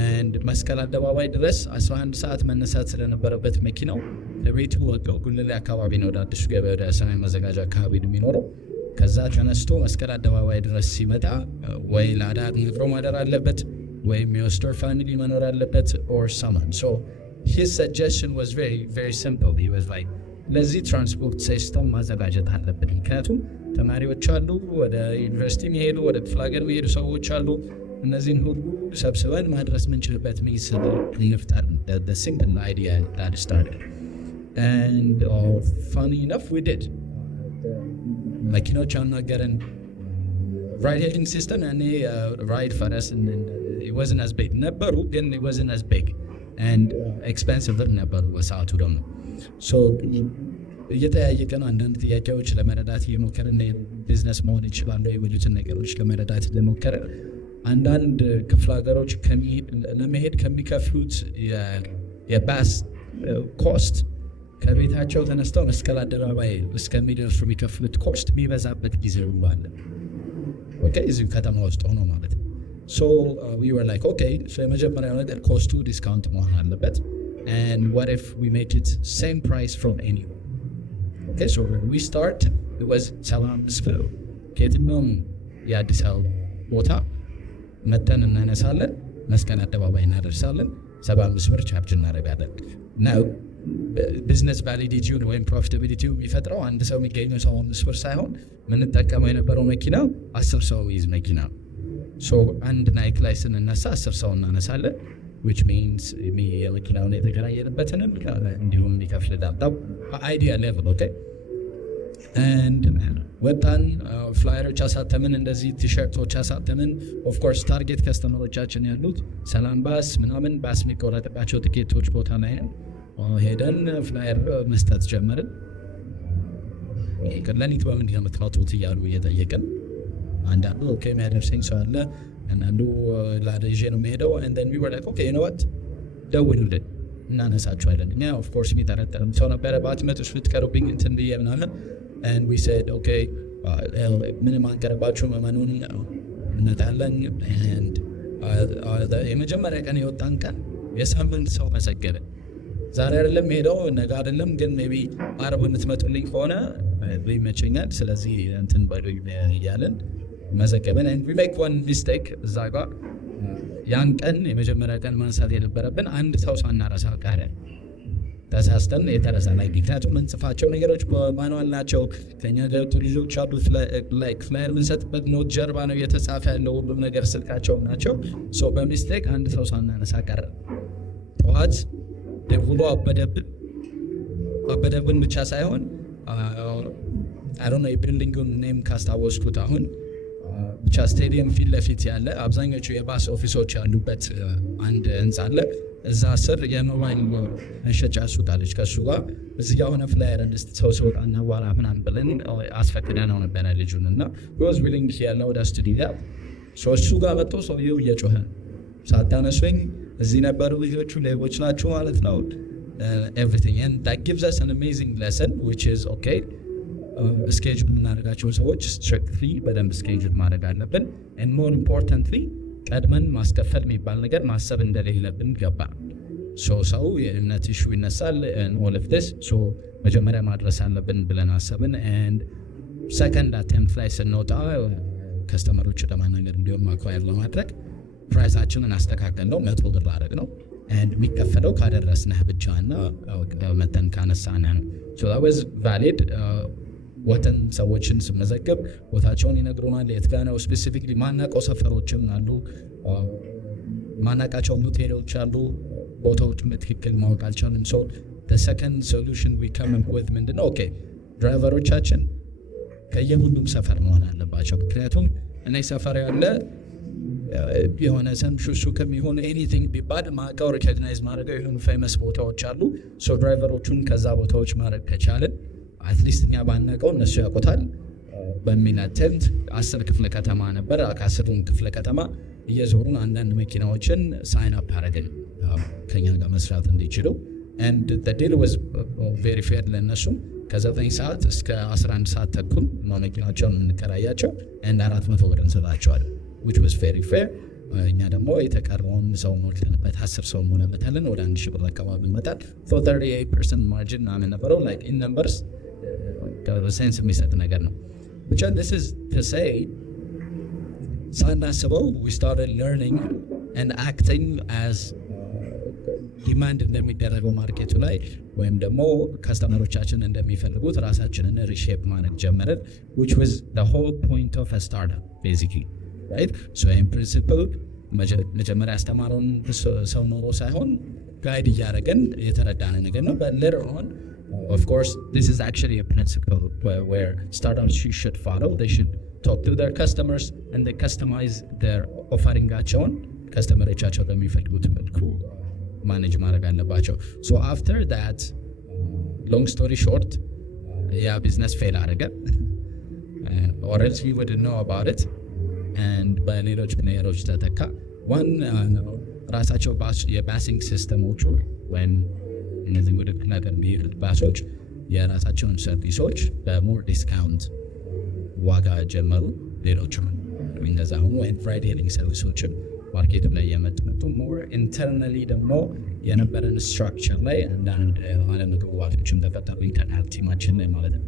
and መስቀል አደባባይ ድረስ 11 ሰዓት መነሳት ስለነበረበት መኪናው ለቤቱ ወጣው። ጉልሌ አካባቢ ነው፣ ወደ አዲሱ ገበያ ወደ ሰማይ መዘጋጃ አካባቢ ነው የሚኖረው። ከዛ ተነስቶ መስቀል አደባባይ ድረስ ሲመጣ ወይ ላዳር ንግሮ ማደር አለበት ወይም የወስተር ፋሚሊ መኖር አለበት or someone. So his suggestion was very very simple. He was like ለዚህ ትራንስፖርት ሲስተም ማዘጋጀት አለብን፣ ምክንያቱም ተማሪዎች አሉ፣ ወደ ዩኒቨርሲቲ የሚሄዱ ወደ ክፍለ ሀገር የሚሄዱ ሰዎች አሉ። እነዚህን ሁሉ ሰብስበን ማድረስ ምንችልበት ሚስ እንፍጠር። the single idea that started and funny enough we did. መኪኖች አናገረን ራይድ ሄሊንግ ሲስተም ያኔ ራይድ ፈረስ it wasn't as big ነበሩ፣ ግን it wasn't as big and expensive ነበሩ በሰዓቱ ደግሞ። so እየተያየቀን አንዳንድ ጥያቄዎች ለመረዳት እየሞከርን ቢዝነስ መሆን ይችላል የሚሉትን ነገሮች ለመረዳት ለሞከረ አንዳንድ ክፍለ ሀገሮች ለመሄድ ከሚከፍሉት የባስ ኮስት ከቤታቸው ተነስተው መስቀል አደባባይ እስከሚደርሱ የሚከፍሉት ኮስት የሚበዛበት ጊዜ አለ። ኦኬ እዚህ ከተማ ውስጥ ሆኖ ማለት ነው። so we were like okay, so የመጀመሪያው ነገር ኮስቱ ዲስካውንት መሆን አለበት and what if we make it same price from anywhere. okay, so when we start it was ሰላም ስፍሩ ከየትኛውም የአዲስ አበባ ቦታ መተን እናነሳለን፣ መስቀል አደባባይ እናደርሳለን፣ 75 ብር ቻርጅ እናደርጋለን። now ቢዝነስ ቫሊዲቲውን ወይም ፕሮፊታቢሊቲው የሚፈጥረው አንድ ሰው የሚገኘው ሰው 5 ብር ሳይሆን የምንጠቀመው የነበረው መኪና 10 ሰው ይዝ መኪና። ሶ አንድ ናይክ ላይ ስንነሳ 10 ሰው እናነሳለን which means የመኪናውን የተከራየንበትንም እንዲሁም የሚከፍል ዳብዳብ አይዲያ ሌቭል ኦኬ and ወጣን ፍላየሮች አሳተምን፣ እንደዚህ ቲሸርቶች አሳተምን። ኦፍ ኮርስ ታርጌት ከስተመሮቻችን ያሉት ሰላም ባስ ምናምን ባስ የሚቆረጥባቸው ትኬቶች ቦታ ላይ ሄደን ፍላየር መስጠት ጀመርን። ለሊት በምንድን ነው የምትመጡት እያሉ እየጠየቅን አንዳንዱ ኦኬ የሚያደርሰኝ ሰው አለ፣ አንዳንዱ ላደዤ ነው የሚሄደው and then we were like okay you know what ደውሉልን እናነሳችኋለን። እኛ ኦፍ ኮርስ የሚጠረጠርም ሰው ነበረ በአትመጡስ ብትቀሩብኝ እንትን ብዬ ምናምን and we said okay ምንም አንቀርባችሁ መመኑን እንመጣለን and የመጀመሪያ ቀን የወጣን ቀን የሳምንት ሰው መዘገበ። ዛሬ አይደለም ሄደው ነገ አይደለም ግን ሜቢ አርብ የምትመጡልኝ ከሆነ ይመቸኛል ስለዚህ እንትን በሉኝ እያለን መዘገበን and we make one mistake እዛ ጋር ያን ቀን የመጀመሪያ ቀን ማንሳት የነበረብን አንድ ሰው ሳናረሳ ቀረ። ተሳስተን የተረሳ ላይ ምክንያቱም የምንጽፋቸው ነገሮች በማኑዋል ናቸው። ከኛ ገብቶ ልጆች አሉ ላይክ ፍላየር የምንሰጥበት ኖት ጀርባ ነው የተጻፈ ያለው ሁሉም ነገር ስልካቸውም ናቸው። ሶ በሚስቴክ አንድ ሰው ሳናነሳ ቀረ። ጠዋት ደውሎ አበደብን ብቻ ሳይሆን አይ የቢልዲንጉን ኔም ካስታወስኩት አሁን ብቻ ስቴዲየም ፊት ለፊት ያለ አብዛኞቹ የባስ ኦፊሶች ያሉበት አንድ ህንፃ አለ። እዛ ስር የሞባይል መሸጫ ሱቅ አለች። ከሱ ጋር እዚህ ጋር ሆነ ፍላየር እንስት ሰው ሲወጣና በኋላ ምናምን ብለን አስፈቅደነው ነበረ ልጁን እና was willing ያለው ወደ ስቱዲዮ እሱ ጋር መጥቶ ሰውየው እየጮኸ ሳታነሱኝ እዚህ ነበሩ ልጆቹ ሌቦች ናቸው ማለት ነው everything and that gives us an amazing lesson which is okay ስኬጁል የምናደርጋቸው ሰዎች ስትሪክትሊ በደንብ ስኬጁል ማድረግ አለብን and more importantly ቀድመን ማስከፈል የሚባል ነገር ማሰብ እንደሌለብን ገባ። ሰው የእምነት ኢሹ ይነሳል and all of this so መጀመሪያ ማድረስ አለብን ብለን አሰብን and second attempt ላይ ስንወጣ ከስተመሮች ለማናገር እንዲሁም አኳየር ለማድረግ ፕራይሳችንን አስተካከል ነው 100 ብር አደረግ ነው and የሚከፈለው ካደረስነህ ብቻ እና መተን ካነሳነህ ነው። so that was valid ወተን ሰዎችን ስመዘገብ ቦታቸውን ይነግሩናል። የት ጋር ነው ስፔሲፊክሊ ማናውቀው ሰፈሮችም አሉ፣ ማናውቃቸው ሆቴሎች አሉ። ቦታዎች በትክክል ማወቅ አልቻልንም። so the second solution we come up with ምንድነው ኦኬ ድራይቨሮቻችን ከየሁሉም ሰፈር መሆን አለባቸው። ምክንያቱም እኔ ሰፈር ያለ የሆነ ሰምሹ ከሚሆን ኤኒቲንግ ቢባል ማውቀው ሪኮግናይዝ ማድረገው የሆኑ ፌመስ ቦታዎች አሉ። so ድራይቨሮቹን ከዛ ቦታዎች ማድረግ ከቻለን አትሊስት እኛ ባናውቀው እነሱ ያውቁታል በሚል አቴምት 10 ክፍለ ከተማ ነበር። ከ10ዱም ክፍለ ከተማ እየዞሩን አንዳንድ መኪናዎችን ሳይን አፕ አደረግን ከኛ ጋር መስራት እንዲችሉ and the deal was very fair ለነሱም ከ9 ሰዓት እስከ 11 ሰዓት ተኩል መኪናቸውን እንከራያቸው and 400 ብር እንሰጣቸዋለን which was very fair። እኛ ደግሞ የተቀረውን ሰው ሞልተንበት 10 ሰው ሞልተንበታለን ወደ 1000 ብር አካባቢ መጣል for 38% ማርጂን ምናምን ነበረው like in numbers በሴንስ የሚሰጥ ነገር ነው። ብቻ this is to say ሳናስበው we started learning and acting as ዲማንድ እንደሚደረገው ማርኬቱ ላይ ወይም ደግሞ ከስተመሮቻችን እንደሚፈልጉት ራሳችንን ሪሼፕ ማድረግ ጀመርን which was the whole point of a startup basically right so in principle መጀመሪያ ያስተማረውን ሰው ኖሮ ሳይሆን ጋይድ እያደረገን የተረዳነ ነገር ነው but later on of course this is actually a principle where startups should follow. They should talk to their customers and they customize their offering-አቸውን ከስተመሮቻቸው በሚፈልጉት መልኩ ማኔጅ ማድረግ አለባቸው። so after that long story short ያ ቢዝነስ ፌል አደረገ or else we wouldn't know about it and በሌሎች ፕሌየሮች ተተካ። ራሳቸው የባሲንግ ሲስተሞቹ ወይም እነዚህ ወደ ክላደር የሚሄዱት ባሶች የራሳቸውን ሰርቪሶች በሞር ዲስካውንት ዋጋ ጀመሩ። ሌሎችም እንደዛ ሆኖ ፍራይድ ሄሊንግ ሰርቪሶችም ማርኬቱ ላይ የመጡ ሞር ኢንተርናሊ ደግሞ የነበረን ስትራክቸር ላይ አንዳንድ አለመግባባቶችም ተፈጠሩ ኢንተርናል ቲማችን ላይ ማለት ነው።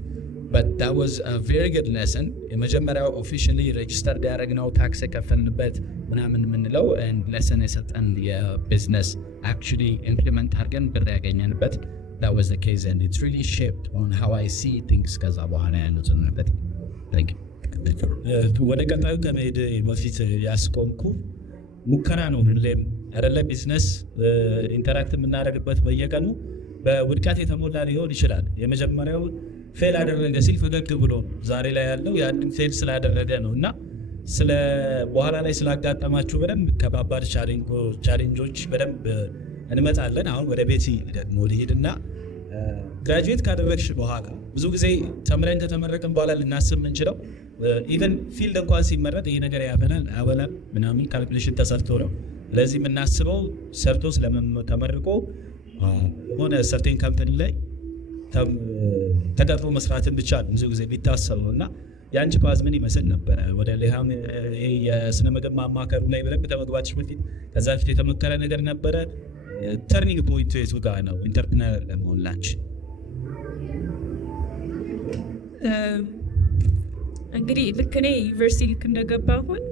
but that was a very good lesson። የመጀመሪያው ኦፊሻሊ ሬጂስተር ያደረግነው ታክስ የከፈልንበት ምናምን የምንለው and lesson የሰጠን የቢዝነስ actually ኢምፕሊመንት አድርገን ብር ያገኘንበት that was the case and it's really shaped on how I see things ከዛ በኋላ ያሉትን ነገር ወደ ቀጣዩ ከመሄድ በፊት ያስቆምኩ ሙከራ ነው ሁሌም አይደለ ቢዝነስ ኢንተራክት የምናደርግበት በየቀኑ በውድቀት የተሞላ ሊሆን ይችላል የመጀመሪያው ፌል አደረገ ሲል ፈገግ ብሎ ዛሬ ላይ ያለው ያንን ፌል ስላደረገ ነውና ስለ በኋላ ላይ ስላጋጠማችሁ በደንብ ከባባድ ቻሌንጆች በደንብ እንመጣለን አሁን ወደ ቤቲ ደግሞ ልሂድና ግራጁዌት ካደረግሽ በኋላ ብዙ ጊዜ ተምረን ከተመረቅን በኋላ ልናስብ የምንችለው ኢቨን ፊልድ እንኳን ሲመረጥ ይሄ ነገር ያበላል ምናምን ካልኩሌሽን ተሰርቶ ነው ለዚህ የምናስበው ሰርቶ ስለተመርቆ የሆነ ሰርቴን ካምፓኒ ላይ ተቀጥሮ መስራትን ብቻ ብዙ ጊዜ ቢታሰበው እና ያንቺ ፓዝ ምን ይመስል ነበር ወደ ሌሃም የስነ ምግብ ማማከሩ ላይ በደንብ ተመግባትሽ በፊት ከዛ በፊት የተመከረ ነገር ነበረ ተርኒንግ ፖይንት የቱ ጋር ነው ኢንተርፕረነር ለመሆን ላንቺ እንግዲህ ልክ እኔ ዩኒቨርሲቲ ልክ እንደገባሁኝ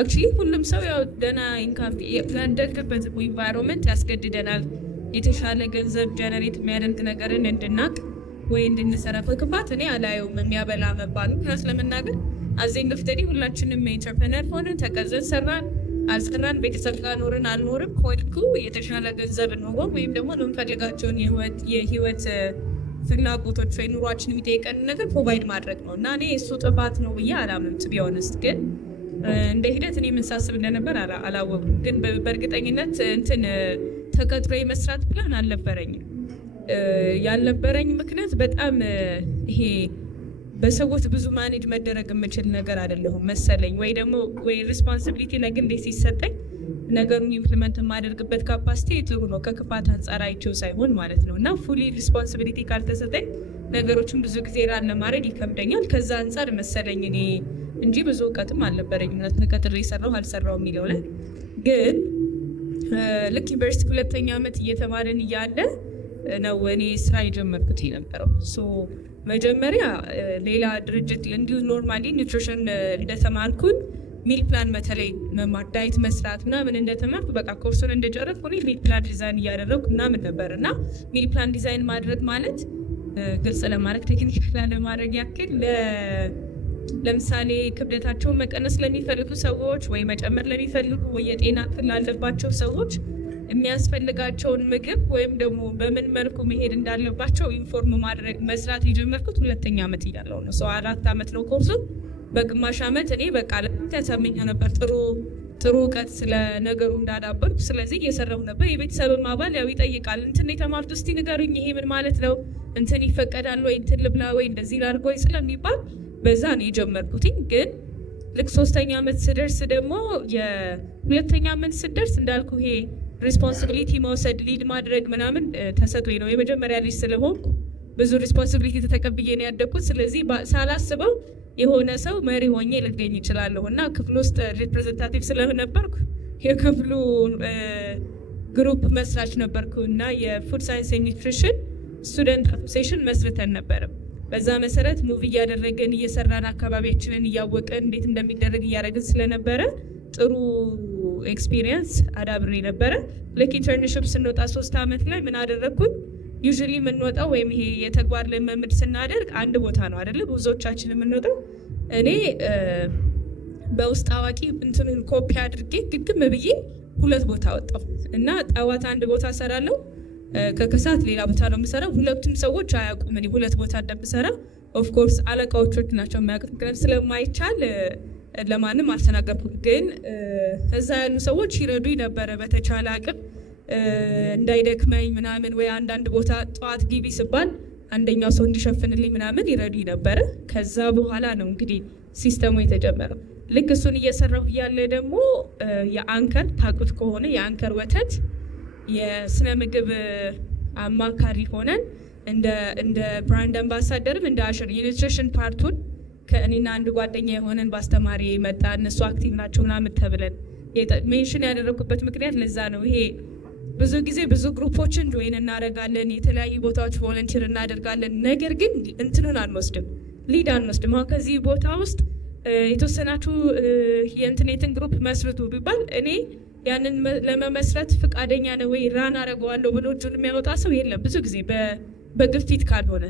አክቹሊ ሁሉም ሰው ያው ደህና ኢንካም ያደግበት ኢንቫይሮንመንት ያስገድደናል የተሻለ ገንዘብ ጀነሬት የሚያደርግ ነገርን እንድናቅ ወይ እንድንሰራ ፈክባት እኔ አላየውም የሚያበላ መባሉ ክላስ ለመናገር አዘኝ ንፍተዲ ሁላችንም ኢንተርፕረነር ሆነን ተቀዘን ሰራን አልሰራን ቤተሰብ ጋር ኖርን አልኖርም ኮልኩ የተሻለ ገንዘብ ነው ወይም ደግሞ ለምንፈልጋቸውን የህይወት ፍላጎቶች ወይ ኑሯችን የሚጠይቀን ነገር ፕሮቫይድ ማድረግ ነው እና እኔ እሱ ጥፋት ነው ብዬ አላምንም to be honest ግን እንደ ሂደት እኔ ምን ሳስብ እንደነበር አላወኩም ግን በእርግጠኝነት እንትን ተቀጥሮ የመስራት ፕላን አልነበረኝም ያልነበረኝ ምክንያት በጣም ይሄ በሰዎች ብዙ ማኔጅ መደረግ የምችል ነገር አይደለሁም መሰለኝ ወይ ደግሞ ወይ ሪስፖንሲቢሊቲ ለግሌ ሲሰጠኝ ነገሩን ኢምፕሊመንት የማደርግበት ካፓሲቲ ጥሩ ነው ከክፋት አንጻር አይቼው ሳይሆን ማለት ነው እና ፉሊ ሪስፖንሲቢሊቲ ካልተሰጠኝ ነገሮችን ብዙ ጊዜ ራን ለማድረግ ይከብደኛል ከዛ አንጻር መሰለኝ እኔ እንጂ ብዙ እውቀትም አልነበረኝም ተቀጥሬ የሰራው አልሰራው የሚለው ላይ ግን ልክ ዩኒቨርሲቲ ሁለተኛ ዓመት እየተማርን እያለ ነው እኔ ስራ የጀመርኩት የነበረው ሶ መጀመሪያ ሌላ ድርጅት እንዲሁ ኖርማሊ ኒውትሪሽን እንደተማርኩኝ ሚል ፕላን በተለይ መማር ዳይት መስራት ምናምን እንደተማርኩ በቃ ኮርሱን እንደጨረስኩ እኔ ሚል ፕላን ዲዛይን እያደረግኩ ምናምን ነበር እና ሚል ፕላን ዲዛይን ማድረግ ማለት ግልጽ ለማድረግ ቴክኒክ ለማድረግ ያክል ለምሳሌ ክብደታቸውን መቀነስ ለሚፈልጉ ሰዎች ወይ መጨመር ለሚፈልጉ ወይ የጤና እክል ላለባቸው ሰዎች የሚያስፈልጋቸውን ምግብ ወይም ደግሞ በምን መልኩ መሄድ እንዳለባቸው ኢንፎርም ማድረግ መስራት የጀመርኩት ሁለተኛ ዓመት እያለሁ ነው 4 ዓመት ነው ኮርሱ በግማሽ ዓመት እኔ በቃ ለተሰመኝ ነበር ጥሩ እውቀት ስለ ነገሩ እንዳዳበርኩ ስለዚህ እየሰራሁ ነበር የቤተሰብ ማባል ያው ይጠይቃል እንትን የተማርኩት እስቲ ንገሩኝ ይሄ ምን ማለት ነው እንትን ይፈቀዳል ወይ እንትን ልብላ ወይ እንደዚህ ላድርግ ወይ ስለሚባል በዛ ነው የጀመርኩት ግን ልክ 3ኛ ዓመት ስደርስ ደግሞ የሁለተኛ ዓመት ስደርስ እንዳልኩ ይሄ ሪስፖንሲቢሊቲ መውሰድ ሊድ ማድረግ ምናምን ተሰጥቶኝ ነው የመጀመሪያ ልጅ ስለሆንኩ ብዙ ሪስፖንሲቢሊቲ ተቀብዬ ነው ያደግኩት ስለዚህ ሳላስበው የሆነ ሰው መሪ ሆኜ ልገኝ እችላለሁ እና ክፍል ውስጥ ሪፕሬዘንታቲቭ ስለነበርኩ የክፍሉ ግሩፕ መስራች ነበርኩ እና የፉድ ሳይንስ ኤንድ ኒውትሪሽን ስቱደንት አሶሲዬሽን መስርተን ነበር በዛ መሰረት ሙቭ እያደረገን እየሰራን አካባቢያችንን እያወቀን እንዴት እንደሚደረግ እያደረግን ስለነበረ ጥሩ ኤክስፒሪየንስ አዳብሬ ነበረ ልክ ኢንተርንሺፕ ስንወጣ 3 ዓመት ላይ ምን አደረግኩኝ ዩዥሊ የምንወጣው ወይም ይሄ የተግባር ልምምድ ስናደርግ አንድ ቦታ ነው አይደለ ብዙዎቻችን የምንወጣው እኔ በውስጥ አዋቂ እንትኑን ኮፒ አድርጌ ግግም ብዬ 2 ቦታ ወጣሁ እና ጠዋት አንድ ቦታ ሰራለሁ ከከሳት ሌላ ቦታ ነው የምሰራው ሁለቱም ሰዎች አያውቁም እኔ 2 ቦታ እንደምሰራ ኦፍ ኮርስ አለቃዎቹ ናቸው የሚያውቁት ግን ስለማይቻል ለማንም አልተናገርኩም ግን እዛ ያሉ ሰዎች ይረዱኝ ነበረ በተቻለ አቅም እንዳይደክመኝ ምናምን ወይ አንዳንድ ቦታ ጠዋት ግቢ ስባል አንደኛው ሰው እንዲሸፍንልኝ ምናምን ይረዱኝ ነበረ ከዛ በኋላ ነው እንግዲህ ሲስተሙ የተጀመረው ልክ እሱን እየሰራሁ ያለ ደግሞ የአንከር ታቁት ከሆነ የአንከር ወተት የስነ ምግብ አማካሪ ሆነን እንደ ብራንድ አምባሳደርም እንደ አሽር የኒውትሪሽን ፓርቱን ከእኔና አንድ ጓደኛ የሆነን ባስተማሪ መጣ እነሱ አክቲቭ ናቸው ምናምን ተብለን ሜንሽን ያደረኩበት ምክንያት ለዛ ነው ይሄ ብዙ ጊዜ ብዙ ግሩፖችን ጆይን እናደርጋለን የተለያዩ ቦታዎች ቮለንቲር እናደርጋለን ነገር ግን እንትኑን አንወስድም ሊድ አንወስድም አሁን ከዚህ ቦታ ውስጥ የተወሰናችሁ የኢንተርኔትን ግሩፕ መስርቱ ቢባል እኔ ያንን ለመመስረት ፍቃደኛ ነው ወይ ራን አደርገዋለሁ ብሎ እጁን የሚያወጣ ሰው የለም ብዙ ጊዜ በግፊት ካልሆነ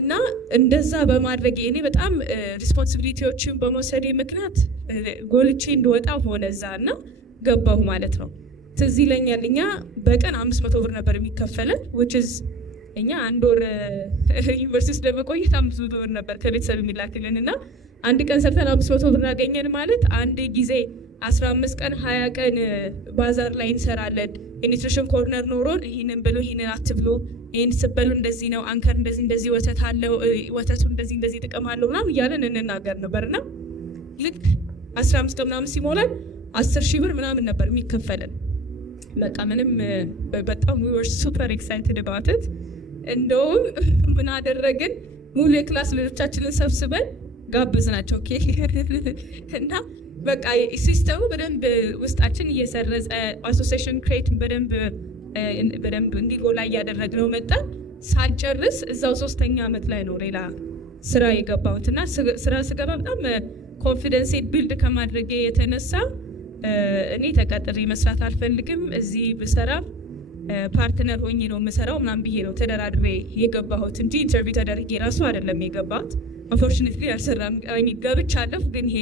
እና እንደዛ በማድረግ እኔ በጣም ሪስፖንሲቢሊቲዎችን በመውሰዴ ምክንያት ጎልቼ እንደወጣ ሆነ እዛ እና ገባሁ ማለት ነው። ትዝ ይለኛል እኛ በቀን 500 ብር ነበር የሚከፈለን which is እኛ አንድ ወር ዩኒቨርሲቲ ውስጥ ለመቆየት 500 ብር ነበር ከቤተሰብ የሚላክልን እና አንድ ቀን ሰርተን 500 ብር አገኘን ማለት አንድ ጊዜ 15 ቀን 20 ቀን ባዛር ላይ እንሰራለን። የኒትሪሽን ኮርነር ኖሮን ይህንን ብሎ ይህንን አትብሎ ይህን ስበሉ እንደዚህ ነው አንከር እንደዚህ ወተት አለው ወተቱ እንደዚህ ጥቅም አለው ምናምን እያለን እንናገር ነበርና ልክ 15 ቀን ምናምን ሲሞላን 10,000 ብር ምናምን ነበር የሚከፈለን። በቃ ምንም በጣም we were super excited about it። እንደውም ምን አደረግን ሙሉ የክላስ ልጆቻችንን ሰብስበን ጋበዝናቸው ኬክ እና በቃ ሲስተሙ በደንብ ውስጣችን እየሰረጸ አሶሲዬሽን ክሬት በደንብ እንዲጎላ እያደረግነው መጣን። ሳልጨርስ እዛው 3ኛ ዓመት ላይ ነው ሌላ ስራ የገባሁት እና ስራ ስገባ በጣም ኮንፊደንስ ቢልድ ከማድረጌ የተነሳ እኔ ተቀጥሬ መስራት አልፈልግም እዚህ ብሰራ ፓርትነር ሆኜ ነው የምሰራው ምናምን ብዬ ነው ተደራድሬ የገባሁት እንጂ ኢንተርቪው ተደርጌ ራሱ አይደለም የገባሁት። አንፎርቹኔትሊ አልሰራም። ገብቻለሁ ግን ይሄ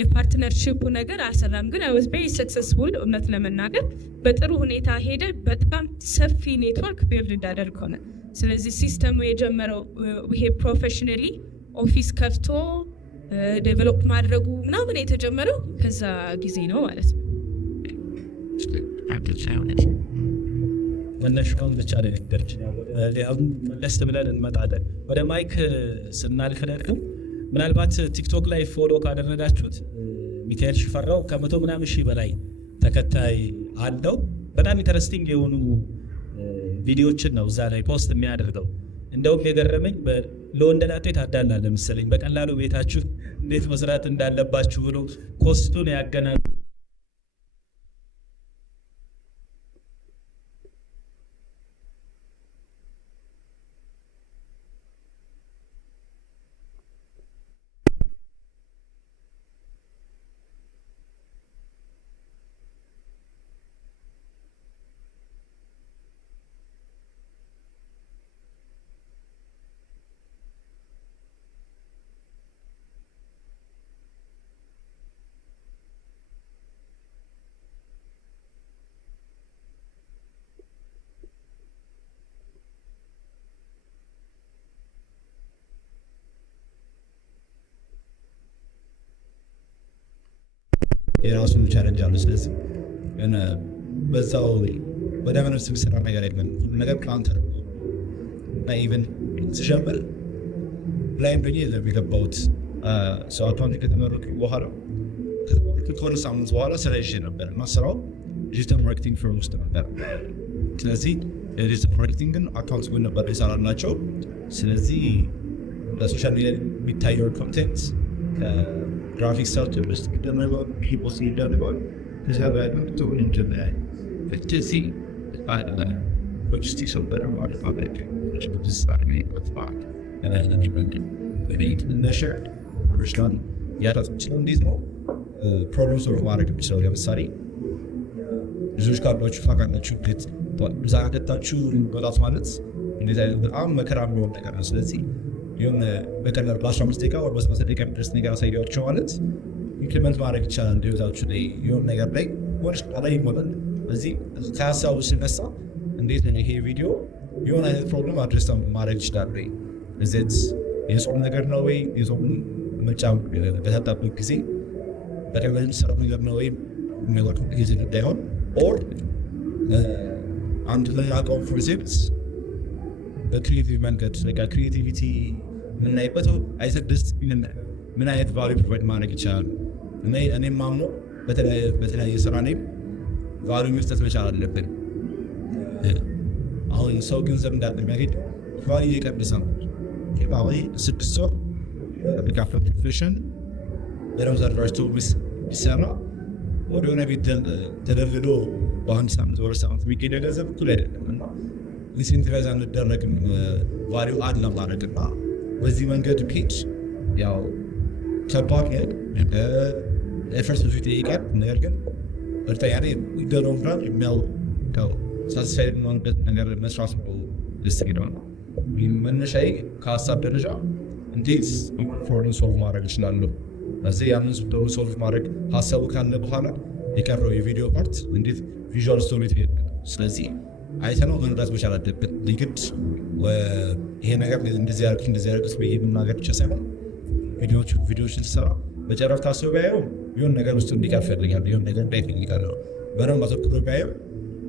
የፓርትነርሺፑ ነገር አልሰራም። ግን አይ ዋዝ ቬሪ ሰክሰስፉል እውነት ለመናገር በጥሩ ሁኔታ ሄደ። በጣም ሰፊ ኔትወርክ ቢልድ እንዳደርግ ሆነ። ስለዚህ ሲስተሙ የጀመረው ይሄ ፕሮፌሽናሊ ኦፊስ ከፍቶ ዴቨሎፕ ማድረጉ ምናምን የተጀመረው ከዛ ጊዜ ነው ማለት ነው። መነሻውን ብቻ ላይ ነገርችን አሁን መለስ ብለን እንመጣለን። ወደ ማይክ ስናልፍ ደግሞ ምናልባት ቲክቶክ ላይ ፎሎ ካደረጋችሁት ሚካኤል ሽፈራው ከ100 ምናምን ሺህ በላይ ተከታይ አለው። በጣም ኢንተረስቲንግ የሆኑ ቪዲዮዎችን ነው እዛ ላይ ፖስት የሚያደርገው። እንደውም የገረመኝ ለወንደላጤ ታዳላለ መሰለኝ በቀላሉ ቤታችሁ እንዴት መስራት እንዳለባችሁ ብሎ ኮስቱን ያገናል። የራሱን ቻሌንጅ አለ። ስለዚህ ግን በዛው ወደ ምንም ስራ ነገር የለም ነገር ካውንተር እና ኢቨን ስጀምር ላይም በእኔ የገባሁት ሰው አካውንት ከተመረኩ በኋላ ከሆነ ሳምንት በኋላ ስራ ይዤ ነበር እና ስራው ዲጂታል ማርኬቲንግ ፈርም ውስጥ ነበር። ስለዚህ የዲጂታል ማርኬቲንግን አካውንት ግን ነበር ይሰራላቸው። ስለዚህ ለሶሻል ሚዲያ የሚታየው ኮንቴንት graphic started with the number of people see that about because I had to go into that but to see I don't know but just see some better art of it which was just starting me with fun and then you went the beat in the shirt first one yeah that's on these more problems or what I so ለምሳሌ ብዙዎች ካሏችሁ ታውቃላችሁ ቤት ብዛ ከተታችሁ በላስ ማለት እንደዛ በጣም መከራ የሚሆን ነገር ነው። ስለዚህ የሆነ በቀላል በ15 ደቂቃ ወይ በ30 ደቂቃ የሚደርስ ነገር አሳያችሁ ማለት ኢምፕሊመንት ማድረግ ይቻላል። እንደዛችሁ ላይ የሆነ ነገር ላይ ወርሽ ላይ ይሞላል። በዚህ ከሀሳቡ ሲነሳ እንዴት ነው ይሄ ቪዲዮ የሆነ አይነት ፕሮብለም አድሬስ ማድረግ ይችላል ወይ እዚህ የጾም ነገር ነው ወይ የጾም ምርጫ በተጣበቅ ጊዜ በደንብ ሰራ ነገር ነው ወይ የሚወጡ ጊዜ እንዳይሆን ኦር አንድ ላይ አቀው ፕሮጀክት በክሪኤቲቭ መንገድ ለካ ክሪኤቲቪቲ ምን አይበት አይሰድስት ምን አይነት ቫልዩ ፕሮቫይድ ማድረግ ይችላል። እኔም ማምነው በተለያየ ስራ ላይ ቫልዩ መስጠት መቻል አለብን። አሁን ሰው ገንዘብ እንደሚያገኝ ቫልዩ እየቀነሰ ነው። ባይ 6 ወር በካፍ ፕሮፌሽን በረምዛር ቨርቱ ቢሰራ ወደ ሆነ ቤት ተደርድሮ በአንድ ሳምንት ወር ሳምንት የሚገኝ ገንዘብ እኩል አይደለም እና ኢንሴንቲቫይዝ እንደረግም ቫልዩ አድ ለማድረግ እና በዚህ መንገድ ፒች ያው ከባድ ኤፈርት ብዙ ይጠይቃል። ነገር ግን እርግጠኛ ነኝ ይገረው ብራን የሚያው ሳትስፋይድ የሆነበት ነገር መስራት ነው ደስ ይላል። መነሻዬ ከሀሳብ ደረጃ እንዴት ፕሮብለም ሶልቭ ማድረግ እችላለሁ፣ ስለዚህ ያንን ሶልቭ ማድረግ ሀሳቡ ካለ በኋላ የቀረው የቪዲዮ ፓርት እንዴት ቪዥዋል ስቶሪ ትሄድ። ስለዚህ አይተነው መረዳት መቻል አለብን። ሊግድ ይሄ ነገር እንደዚህ ያደርግ ብዬ የምናገር ብቻ ሳይሆን ቪዲዮዎችን ስሰራ በጨረፍታ ሰው ቢያየው የሆነ ነገር ውስጥ እንዲቀር ፈልጋለሁ፣ የሆነ ነገር እንዳይፈልጋለ በደንብ አተኩሮ ቢያየው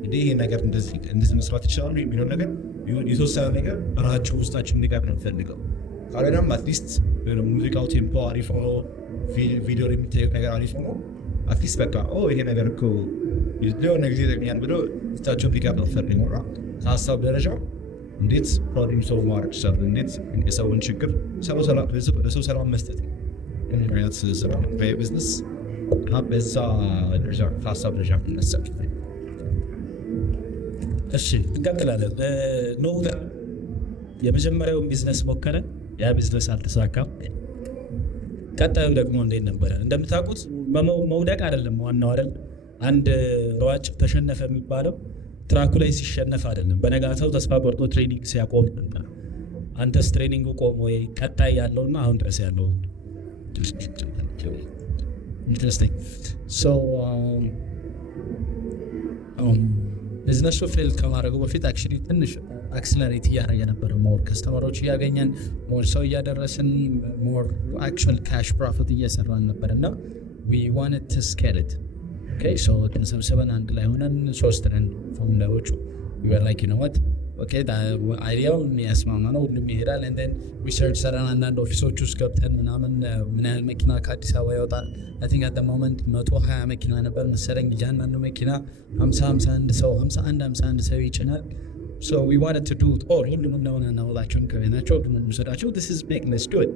እንዲህ ይሄ ነገር እንደዚህ መስራት ይችላሉ የሚለው ነገር የተወሰነ ነገር ራቸው ውስጣችን እንዲቀር ነው ፈልገው። ካልሆነም አትሊስት ሙዚቃው ቴምፖ አሪፍ ሆኖ ቪዲዮ የሚታየው ነገር አሪፍ ሆኖ አትሊስት በቃ ይሄ ነገር እኮ ሊሆነ ጊዜ ጠቅኛል ብሎ ውስጣቸው እንዲቀር ነው ፈልገው። ከሀሳብ ደረጃ እንዴት ፕሮብሌም ሶልቭ ማድረግ ይችላሉ፣ እንዴት የሰውን ችግር ለሰው ሰላም መስጠት ምክንያት ስራ ቢዝነስ በዛ ደረጃ ከሀሳብ ደረጃ ይነሳል። እሺ እንቀጥላለን። ኖህ ጋር የመጀመሪያውን ቢዝነስ ሞከረ፣ ያ ቢዝነስ አልተሳካም። ቀጣዩ ደግሞ እንዴት ነበረ? እንደምታውቁት መውደቅ አይደለም ዋናው አይደል? አንድ ሯጭ ተሸነፈ የሚባለው ትራኩ ላይ ሲሸነፍ አይደለም፣ በነጋታው ተስፋ ቆርጦ ትሬኒንግ ሲያቆም። አንተስ ትሬኒንጉ ቆም ወይ ቀጣይ ያለውና አሁን ድረስ ያለው ኢንትረስቲንግ። ሶ ቢዝነሱ ፌል ከማድረጉ በፊት አክቹዋሊ ትንሽ አክስለሬት እያደረገ ነበረ። ሞር ከስተመሮች እያገኘን፣ ሞር ሰው እያደረስን፣ ሞር አክቹዋል ካሽ ፕሮፊት እየሰራን ነበር እና ዊ ዋንት ቱ ስኬል ኢት። ኦኬ ሶ ተሰብስበን አንድ ላይ ሆነን 3 ነን ፋውንደሮቹ። ዊ ወር ላይክ ዩ ኖ ዋት ኦኬ አይዲያው የሚያስማማ ነው፣ ሁሉም ይሄዳል። ኤንድ ሪሰርች ሰራን። አንዳንድ ኦፊሶች ውስጥ ገብተን ምናምን ምን ያህል መኪና ከአዲስ አበባ ይወጣል? አይ ቲንክ አት ዘ ሞመንት 120 መኪና ነበር መሰለኝ። እያንዳንዱ መኪና 51 ሰው ይጭናል። ሶ ዊ ዋንትድ ቱ ዱ ኢት ኦል። ሁሉንም ለሆነ እናውላቸውን ከቤናቸው ሁሉንም እንውሰዳቸው። ዲስ ኢዝ ቢግ ሌትስ ዱ ኢት።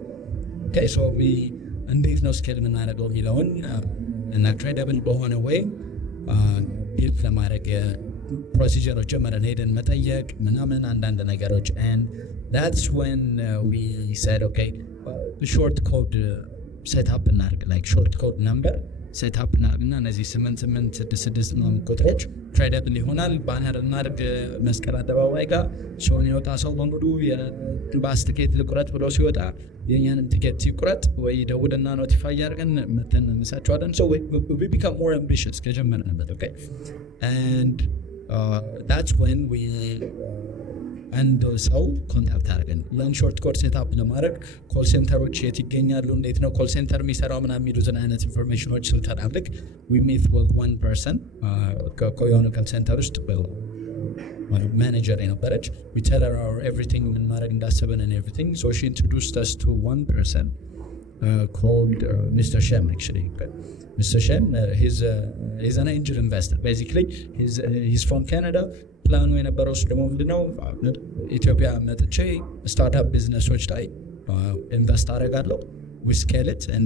ኦኬ ሶ ዊ እንዴት ነው ስኬል የምናደርገው የሚለውን እና ትሬደብል በሆነ ወይ ቢልድ ለማድረግ ፕሮሲጀሮች ጀመረን፣ ሄደን መጠየቅ ምናምን አንዳንድ ነገሮች። and that's when we said okay short code set up እናድርግ፣ like short code number set up እናድርግና እነዚህ 8866 ምናምን ቁጥሮች ትሬደብል ይሆናል። ባነር እናድርግ መስቀል አደባባይ ጋር ሲሆን የወጣ ሰው በሙሉ የባስ ትኬት ልቁረጥ ብሎ ሲወጣ የኛንም ትኬት ሲቁረጥ ወይ ደውልና ኖቲፋይ ያደርገን መተን እንሳቸዋለን። so we become more ambitious ከጀመርንበት። okay and that's when we አንድ ሰው ኮንታክት አድርገን ያን ሾርት ኮድ ሴትአፕ ለማድረግ ኮል ሴንተሮች የት ይገኛሉ፣ እንዴት ነው ኮል ሴንተር የሚሰራው ምናምን የሚሉትን አይነት ኢንፎርሜሽኖች ስልተናልክ we meet with one person የሆነ ኮል ሴንተር ውስጥ ማኔጀር የነበረች we tell her our everything ምን ማድረግ እንዳሰብን and everything. So she introduced us to one person called Mr. Shem actually. Mr. Shem, he's an angel investor. Basically, he's from Canada. ፕላኑ የነበረው እሱ ደግሞ ምንድነው ኢትዮጵያ መጥቼ ስታርታፕ ቢዝነሶች ላይ ኢንቨስት አደርጋለሁ, we scale it and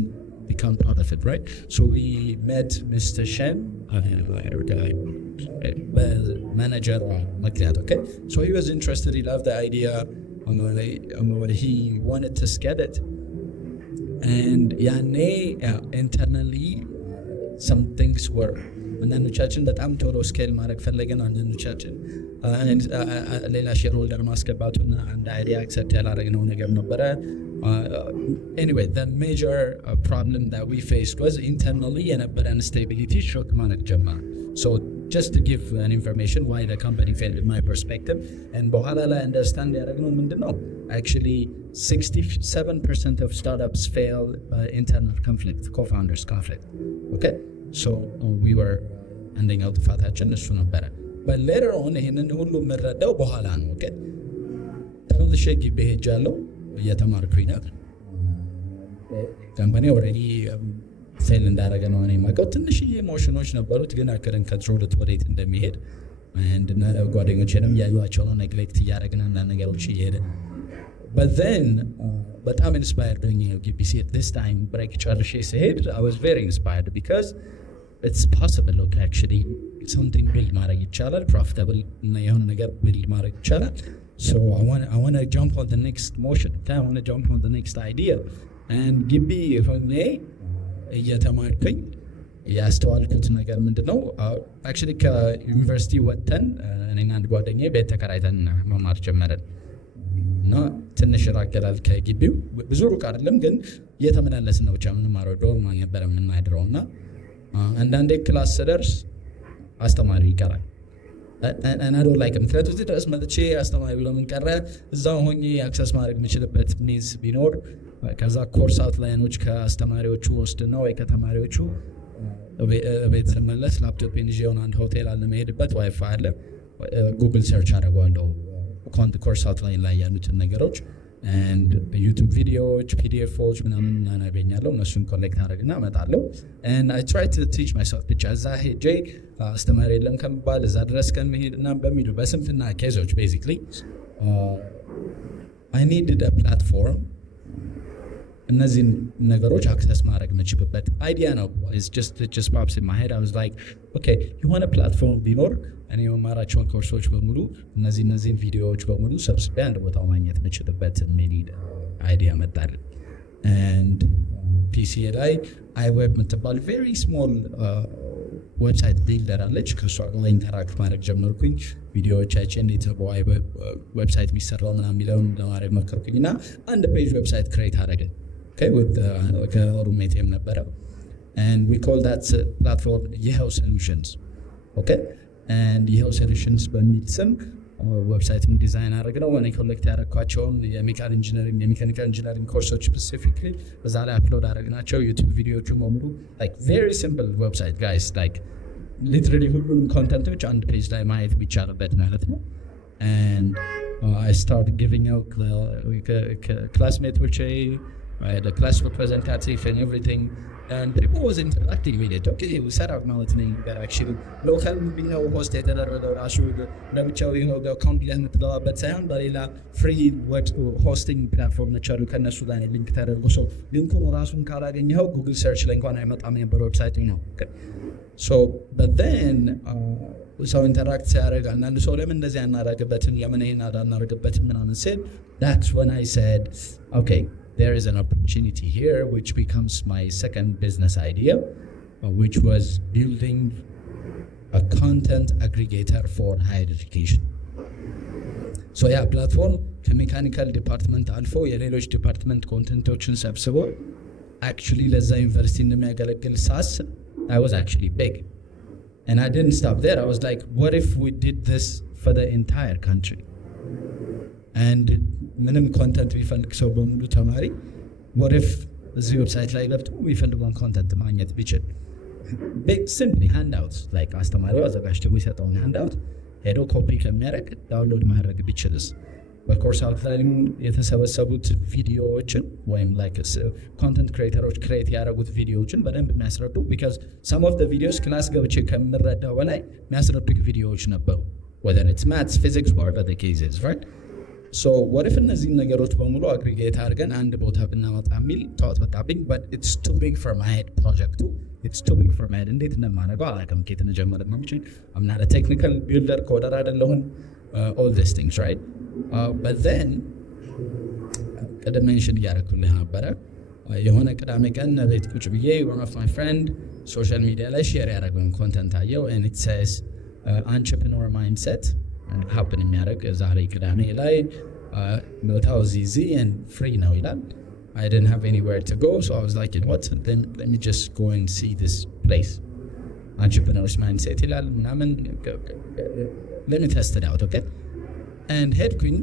become part of it, right? So we met Mr. Shem, manager ምክንያት. Okay, so he was interested, he loved the idea, he wanted to scale it. And ያኔ internally some things were አንዳንዶቻችን በጣም ቶሎ ስኬል ማድረግ ፈለገን፣ አንዳንዶቻችን ሌላ ሼር ሆልደር ማስገባቱን አንድ አይዲያ አክሰፕት ያላደረግነው ነገር ነበረ። Anyway, the major problem that we faced was internally የነበረን stability shock ማድረግ ጀመረ. So just to give an information why the company failed in my perspective, and በኋላ ላይ understand ያደረግነው ምንድነው actually 67% of startups fail by internal conflict, co-founders conflict. Okay, so we were አንደኛው ጥፋታችን እሱ ነበረ። but later on ይሄንን ሁሉ የምረዳው በኋላ ነው። okay ተመልሼ ግቢ ሄጃለሁ እየተማርኩኝ ነበር። ካምፓኒ ኦልሬዲ ፌል እንዳደረገ ነው እኔ የማውቀው። ትንሽዬ ሞሽኖች ነበሩት ግን አከረን ከትሮል ወዴት እንደሚሄድ እና ጓደኞቼንም ያዩዋቸው ነው ኔግሌክት እያደረግን አንዳንድ ነገሮች እየሄደ but then በጣም ኢንስፓየርድ ሆኜ ነው ግቢ ሲሄድ this time break ጨርሼ ሲሄድ I was very inspired because it's possible to actually something build ማድረግ ይቻላል፣ profitable እና የሆነ ነገር build ማድረግ ይቻላል። So I want to jump on the next motion, I want to jump on the next idea. and ግቢ ሆኜ እየተማርኩኝ ያስተዋልኩት ነገር ምንድነው አክቹሊ ከዩኒቨርሲቲ ወጥተን እኔና አንድ ጓደኛዬ ቤት ተከራይተን መማር ጀመረን እና ትንሽ ራቅ ይላል ከግቢው ብዙ ሩቅ አይደለም ግን እየተመላለስን ነው ብቻ የምንማረው ዶርም ነበር የምናድረው እና አንዳንዴ ክላስ ስደርስ አስተማሪ ይቀራል እና ዶ ላይክ ምክንያቱም እዚህ ድረስ መጥቼ አስተማሪ ለምን ቀረ እዛው ሆኜ አክሰስ ማድረግ የምችልበት ሚንስ ቢኖር ከዛ ኮርስ አውትላይኖች ከአስተማሪዎቹ ወስድና ወይ ከተማሪዎቹ ቤት ስመለስ ላፕቶፕን ይዤ የሆነ አንድ ሆቴል አለ መሄድበት ዋይፋይ አለ ጉግል ሰርች አደርገዋለሁ ኮርስ አውትላይን ላይ ያሉትን ነገሮች and ዩቲዩብ ቪዲዮዎች ፒዲኤፎች ምናምን እናገኛለሁ እነሱን ኮሌክት አደርግና እመጣለሁ and I try to teach myself ብቻ እዛ ሄጄ አስተማሪ የለም ከሚባል እዛ ድረስ ከመሄድ እና በሚሉ በስንፍና ኬዞች basically I needed a platform እነዚህን ነገሮች አክሰስ ማድረግ የምችልበት አይዲያ ነው it's just pops in my head I was like okay የሆነ ፕላትፎርም ቢኖር እኔ የመማራቸውን ኮርሶች በሙሉ እነዚህን ቪዲዮዎች በሙሉ ሰብስቤ አንድ ቦታ ማግኘት የምችልበት የሚል አይዲያ መጣልን and PC ላይ iWeb የምትባል very small ዌብሳይት ቢልደር አለች ከእሷ ጋር ኢንተራክት ማድረግ ጀመርኩኝ ቪዲዮዎቻችን እንዴት ነው ዌብሳይት የሚሰራው ምናምን የሚለውን ለማድረግ መከርኩኝ እና አንድ ፔጅ ዌብሳይት ክሬት አደረግን with ከሩሜቴም ነበረ and we call that platform ይኸው solutions okay and ይኸው solutions በሚል ስም ዌብሳይቱን ዲዛይን አደረግነው እኔ ኮሌክት ያደረኳቸውን የሜካኒካል ኢንጂነሪንግ ኮርሶች ስፔሲፊክሊ በዛ ላይ አፕሎድ አደረግናቸው ዩቲዩብ ቪዲዮቹ በሙሉ like very simple website guys like literally ሁሉንም ኮንተንቶች አንድ ፔጅ ላይ ማየት የሚቻልበት ማለት ነው and I started giving out classmates the class representative and everything and people was interacting with it okay we set up ማለት ነው that actually local ነው host የተደረገው ራሱ ለብቻው ነው አካውንት ላይ የምትገባበት ሳይሆን በሌላ ፍሪ ዌብ ሆስቲንግ ፕላትፎርም ነቻሉ ከነሱ ጋር ሊንክ ተደርጎ ሰው ሊንኩን ራሱን ካላገኘው ጉግል ሰርች ላይ እንኳን አይመጣም የነበረው ዌብሳይት ነው so but then ሰው ኢንተራክት ሲያደርግ አንዳንድ ሰው ለምን እንደዚህ አናደርግበትም ለምን ይሄን አናደርግበትም ምናምን said that's when I said okay there is an opportunity here which becomes my second business idea which was building a content aggregator for higher education so yeah platform ከሜካኒካል ዲፓርትመንት አልፎ የሌሎች ዲፓርትመንት ኮንተንቶችን ሰብስቦ actually ለዛ ዩኒቨርሲቲ እንደሚያገለግል ሳስብ I was actually big and I didn't stop there I was like what if we did this for the entire country and ምንም ኮንተንት ቢፈልግ ሰው በሙሉ ተማሪ what if እዚህ ዌብሳይት ላይ ገብቶ የሚፈልገውን ኮንተንት ማግኘት ቢችል simply handouts like አስተማሪው አዘጋጅቶ የሚሰጠውን handout ሄዶ ኮፒ ከሚያደርግ ዳውንሎድ ማድረግ ቢችልስ በኮርስ አውትላይን የተሰበሰቡት ቪዲዮዎችን ወይም like ኮንተንት ክሬተሮች ክሬት ያደረጉት ቪዲዮዎችን በደንብ የሚያስረዱ because some of the videos ክላስ ገብቼ ከምረዳው በላይ የሚያስረዱ ቪዲዮዎች ነበሩ whether it's maths physics whatever the case is right so what if እነዚህን ነገሮች በሙሉ አግሪጌት አድርገን አንድ ቦታ ብናመጣ የሚል ታውት መጣብኝ but it's too big for my head project it's too big for my head እንዴት እንደማደርገው አላውቅም ከየት እንደጀመረ ነው እንጂ I'm not a technical builder coder አይደለሁም all these things right but then ቀደም ሜንሽን እያደረኩልህ ነበረ የሆነ ቅዳሜ ቀን ቤት ቁጭ ብዬ one of my friend ሶሻል ሚዲያ ላይ ሼር ያደረገውን ኮንተንት አየው and it says entrepreneur mindset happen የሚያደርግ ዛሬ ቅዳሜ ላይ ቦታው easy and free ነው ይላል I didn't have anywhere to go so I was like you know what then let me just go and see this place entrepreneur's mindset ይላል ምናምን let me test it out okay and headqueen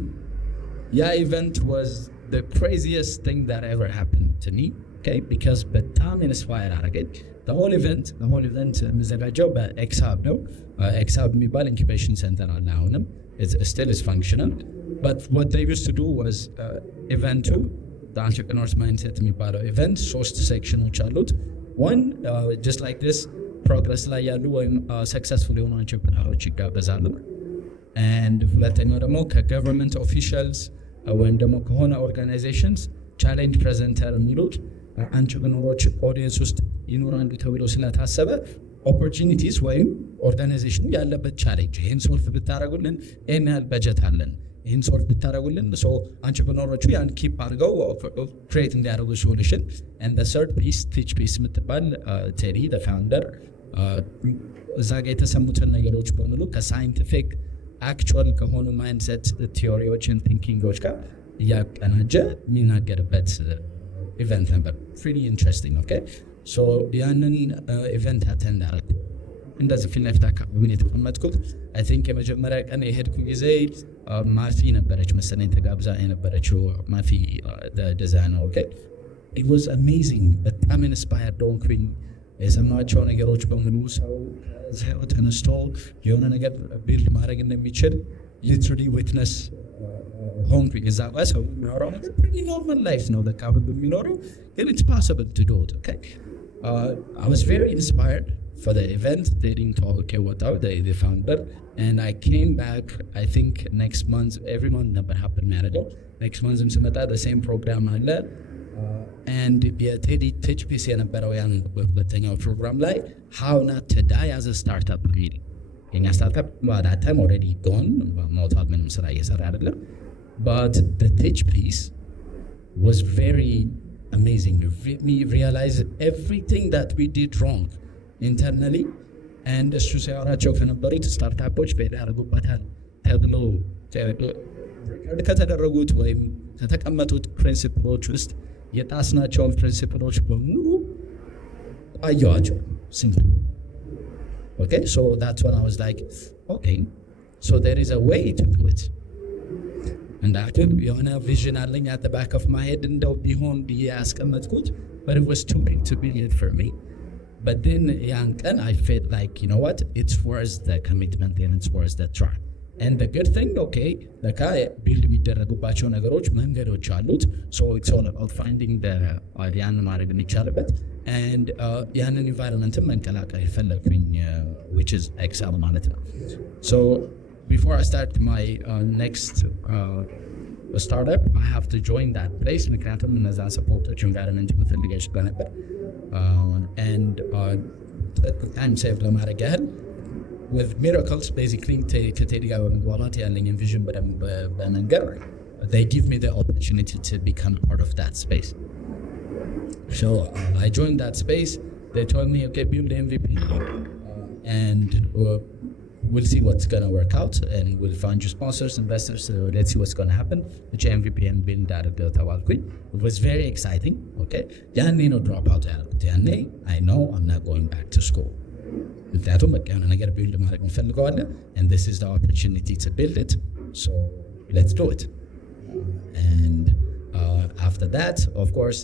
yeah event was the craziest thing that ever happened to me okay because በጣም inspired አደረገኝ the whole event መዘጋጀው በኤክሳብ ነው ኤክሳብ የሚባል ኢንኩቤሽን ሴንተር አለ አሁንም it still is functional but what they used to do was event 2 the entrepreneur's mindset የሚባለው event 3 ሴክሽኖች አሉት one just like this progress ላይ ያሉ ወይም successful የሆኑ entrepreneurs ይጋበዛሉ and ሁለተኛው ደግሞ ከገቨርንመንት ኦፊሻልስ ወይም ደግሞ ከሆነ ኦርጋናይዜሽንስ ቻሌንጅ ፕሬዘንተር የሚሉት አንትረፕረነሮች ኦዲየንስ ውስጥ ይኖራሉ ተብሎ ስለታሰበ ኦፖርቹኒቲስ ወይም ኦርጋናይዜሽኑ ያለበት ቻሌንጅ ይሄን ሶልቭ ብታደርጉልን ይሄን ያህል በጀት አለን ይህን ሶልቭ ብታደረጉልን አንትርፕረነሮቹ ያን ኪፕ አድርገው ክሬት እንዲያደርጉ ሶሉሽን ኤንድ ሰርድ ፒስ ቲች ፒስ የምትባል ቴዲ ፋውንደር እዛ ጋ የተሰሙትን ነገሮች በሙሉ ከሳይንቲፊክ አክቹዋል ከሆኑ ማይንድሴት ቲዮሪዎችን ቲንኪንጎች ጋር እያቀናጀ የሚናገርበት ኢቨንት ነበር። ሪሊ ኢንትረስቲንግ። ኦኬ ሶ ያንን ኢቨንት አቴንድ አደረኩ። እንደዚህ ፊት ለፊት አካባቢ የተቀመጥኩት አይ ቲንክ የመጀመሪያ ቀን የሄድኩ ጊዜ ማፊ ነበረች መሰለኝ ተጋብዛ የነበረችው ማፊ ዲዛይነር። ኦኬ ኢት ዋዝ አሜዚንግ። በጣም ኢንስፓየርድ ሆንኩኝ። የሰማቸው ነገሮች በሙሉ ሰው ዜሮ ተነስቶ የሆነ ነገር ቢልድ ማድረግ እንደሚችል ሊትራሊ ዊትነስ ሆንኩኝ። እዛ ጋር ሰው የሚያወራው ነገር ፕሪቲ ኖርማል ላይፍ ነው በቃ የሚኖረው፣ ግን ኢትስ ፖሲብል ቱ ዱ ኢት። ኦኬ አይ ዋዝ ቬሪ ኢንስፓየርድ for the event. They didn't talk, okay, what are they founder, and I came back I think next month, every month never happened marathon next month in Samata the same program አለ and የቴዲ ቲች ፒስ የነበረው ያን ሁለተኛው ፕሮግራም ላይ how not to die as a startup really የኛ ስታርታፕ that time already gone ሞቷል፣ ምንም ስራ እየሰራ አይደለም, but the ቲች ፒስ was very amazing. Me realize everything that we did wrong internally and እሱ ሲያወራቸው ከነበሩት ስታርታፖች ፌል ያደርጉበታል ተብሎ ከተደረጉት ወይም ከተቀመጡት ፕሪንሲፕሎች ውስጥ የጣስናቸውን ፕሪንሲፕሎች በሙሉ አየኋቸው። ሲምፕል ኦኬ ሶ that's when I was like okay so there is a way to do it እንዳልኩት የሆነ ቪዥን አለኝ at the back of my head እንደው ቢሆን ብዬ ያስቀመጥኩት but it was too big to be it for me. But then young and I felt like, you know what, it's worth the commitment and it's worth the try. And the good thing, okay, the guy build የሚደረጉባቸው ነገሮች መንገዶች አሉት. So it's all about finding the ያን ማድረግ የሚቻልበት and ያንን environment መንቀላቀል ፈለግኩኝ which is excel ማለት ነው. So before I start my next startup, I have to join that place ምክንያቱም እነዛ ሰፖርቶች environment መፈልገች ስለነበር and time save ለማድረግ ያህል with miracles basically ከቴዲ ጋር በመግባባት ያለኝን ቪዥን በደንብ በመንገር they give me the opportunity to become part of that space. So I joined that space. They told me okay, build the MVP and we'll see what's gonna work out and we'll find you sponsors, investors, so let's see what's gonna happen. Which MVP and build that ተባልኩኝ. It was very exciting. Okay, ያኔ ነው drop out ያልኩት። ያኔ I know I'm not going back to school. ምክንያቱም በቃ የሆነ ነገር ቢልድ ማድረግ እንፈልገዋለን and this is the opportunity to build it, so let's do it. And after that of course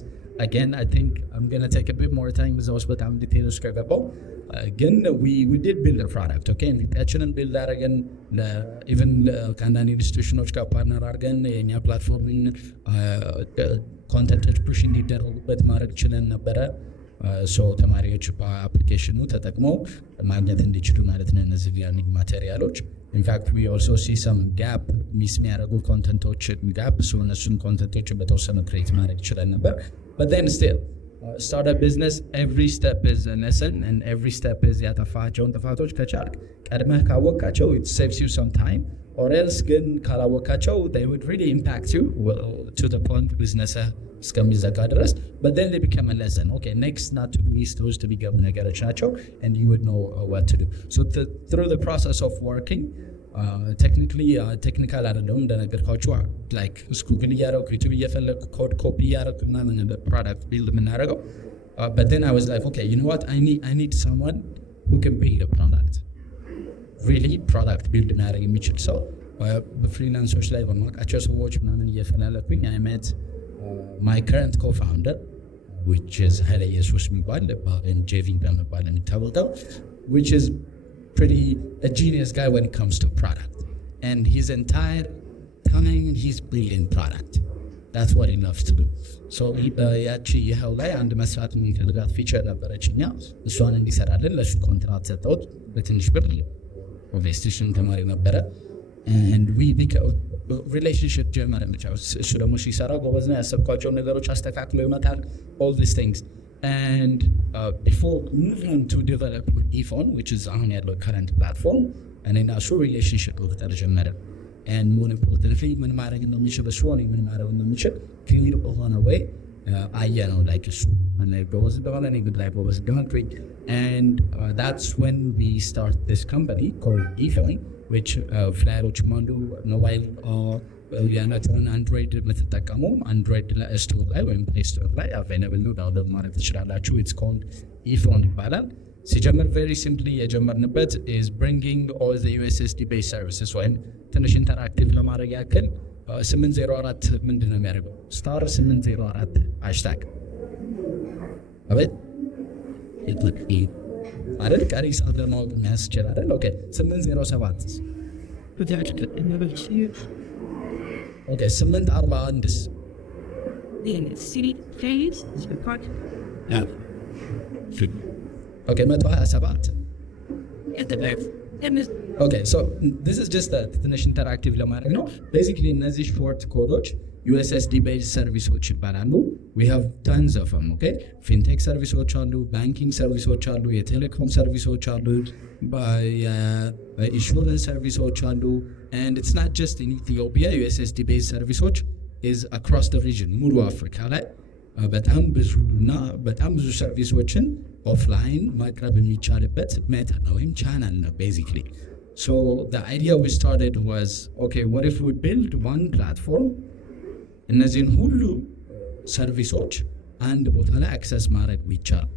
again I think I'm gonna take a bit more time because I was በጣም ዲቴይልስ ከገባው ግን we did build a product. Okay, ኢንቪቴሽንን ቢልድ አድርገን ኢቨን ከአንዳንድ ኢንስቲቱሽኖች ጋር ፓርትነር አድርገን የኛ ፕላትፎርምን ኮንተንቶች ፑሽ እንዲደረጉበት ማድረግ ችለን ነበረ። ሶ ተማሪዎች በአፕሊኬሽኑ ተጠቅመው ማግኘት እንዲችሉ ማለት ነው እነዚህ ለርኒንግ ማቴሪያሎች። ኢንፋክት ዊ ኦልሶ ሲ ሰም ጋፕ ሚስ የሚያደርጉ ኮንተንቶችን ጋፕ ሶ እነሱን ኮንተንቶችን በተወሰነ ክሬት ማድረግ ይችላል ነበር። but then still startup business every step is a lesson and every step is ያጠፋቸውን ጥፋቶች ከቻልክ ቀድመህ ካወቃቸው it saves you some time or else ግን ካላወቃቸው they would really impact you to the point business እስከሚዘጋ ድረስ but then they become a lesson. Okay, next not to miss those to become ነገሮች ናቸው and you would know what to do. So through the process of working ቴክኒካል አይደለም እንደነገርኳችሁ ላይክ ጉግል እያደረኩ ዩቲዩብ እየፈለኩ ኮድ ኮፒ እያደረኩ ምናምን ፕሮዳክት ቢልድ የምናደርገው but then I was like okay, you know what, I need someone who can build a product, really product build ማድረግ የሚችል ሰው በፍሪላንሶች ላይ በማውቃቸው ሰዎች ምናምን እየፈላለኩኝ I met my current co-founder which is ኃይለ ኢየሱስ የሚባል ጄቪ በመባል የሚታወቀው which is pretty a genius guy when it comes to product and his entire time he's building product. That's what he loves to do. So ያቺ ይኸው ላይ አንድ መስራት የሚፈልጋት ፊቸር ነበረችኛ እሷን እንዲሰራልን ለሱ ኮንትራት ሰጠሁት በትንሽ ብር። ኦቨስቲሽን ተማሪ ነበረ and we became relationship ጀመረ መቻው እሱ ደግሞ ሲሰራ ጎበዝ ነው ያሰብኳቸው ነገሮች አስተካክሎ ይመጣል all these things. And before moving to develop ePhone, which is on your current platform, and in our relationship with the ጀመረ and more importantly ምን ማድረግ እንደሚችል እሱ ምን ማድረግ እንደሚችል ክሊር በሆነ ወይ አየ ነው like እሱ and በወዝ እንደሆነ እኔ good life በወዝ እንደሆነ and that's when we start this company called eFound which ፍላየሮች ማንዱ ሞባይል ያናቸውን አንድሮይድ የምትጠቀሙ አንድሮይድ ስቶር ላይ ወይም ፕሌይ ስቶር ላይ አቬይለብል ነው ዳውንሎድ ማድረግ ትችላላችሁ። ኢትስ ኮልድ eFound ይባላል። ሲጀምር ቬሪ ሲምፕሊ የጀመርንበት is bringing all the USSD based services ወይም ትንሽ ኢንተራክቲቭ ለማድረግ ያክል 804 ምንድን ነው የሚያደርገው ስታር 804 ሃሽታግ አቤት አይደል ቀሪ ሰዓት ለማወቅ የሚያስችል አይደል? ኦኬ 807 ኦኬ 841ስ ኦኬ 127 ኦኬ ሶ this is just ትንሽ ኢንተራክቲቭ ለማድረግ ነው። ቤዚክሊ እነዚህ ሾርት ኮዶች USSD based ሰርቪሶች ይባላሉ። we have tons of them okay fintech ሰርቪሶች አሉ፣ ባንኪንግ ሰርቪሶች አሉ፣ የቴሌኮም ሰርቪሶች አሉ፣ ኢንሹራንስ ሰርቪሶች አሉ and it's not just in Ethiopia USSD based ሰርቪሶች is across the region ሙሉ አፍሪካ ላይ በጣም ብዙ ሰርቪሶችን ኦፍላይን ማቅረብ የሚቻልበት ሜተድ ነው ወይም ቻናል ነው basically. So the idea we started was okay what if we build one platform እነዚህን ሁሉ ሰርቪሶች አንድ ቦታ ላይ አክሰስ ማድረግ ይቻላል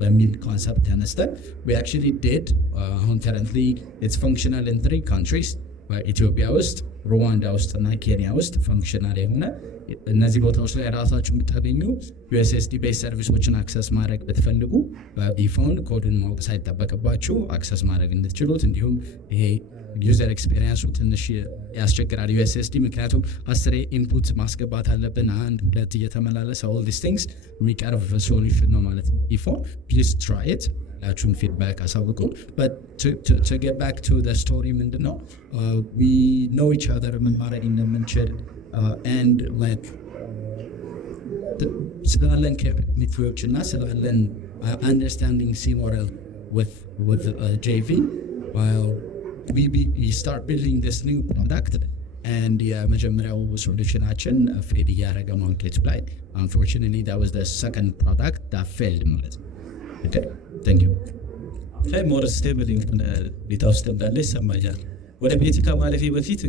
በሚል ኮንሰፕት ተነስተን we actually did አሁን currently it's functional in 3 countries ኢትዮጵያ ውስጥ፣ ሩዋንዳ ውስጥ እና ኬንያ ውስጥ ፈንክሽናል የሆነ እነዚህ ቦታዎች ላይ ራሳችሁ የምታገኙ USSD ቤዝ ሰርቪሶችን አክሰስ ማድረግ ብትፈልጉ በeFound ኮድን ማወቅ ሳይጠበቅባችሁ አክሰስ ማድረግ እንድትችሉት እንዲሁም ይሄ ዩዘር ኤክስፔሪንሱ ትንሽ ያስቸግራል USSD ምክንያቱም 10 ኢንፑት ማስገባት አለብን 1-2 እየተመላለሰ all these things የሚቀርብ ሶሉሽን ነው ማለት ነው eFound please try it ላችሁን ፊድባክ አሳውቁ but to get back to the story ምንድነው we know each other ምን ማድረግ እንደምንችል and like ስላለን ኬሚትሪዎች እና ስላለን understanding similar with JV while we start building this new product and የመጀመሪያው ሶሉሽናችን ፌድ እያደረገ ማርኬት ላይ unfortunately that was the second product that failed ማለት ነው okay thank you ሞር ስቴብል ሁኔታ ውስጥ እንዳለ ይሰማኛል። ወደ ቤት ከማለፌ በፊት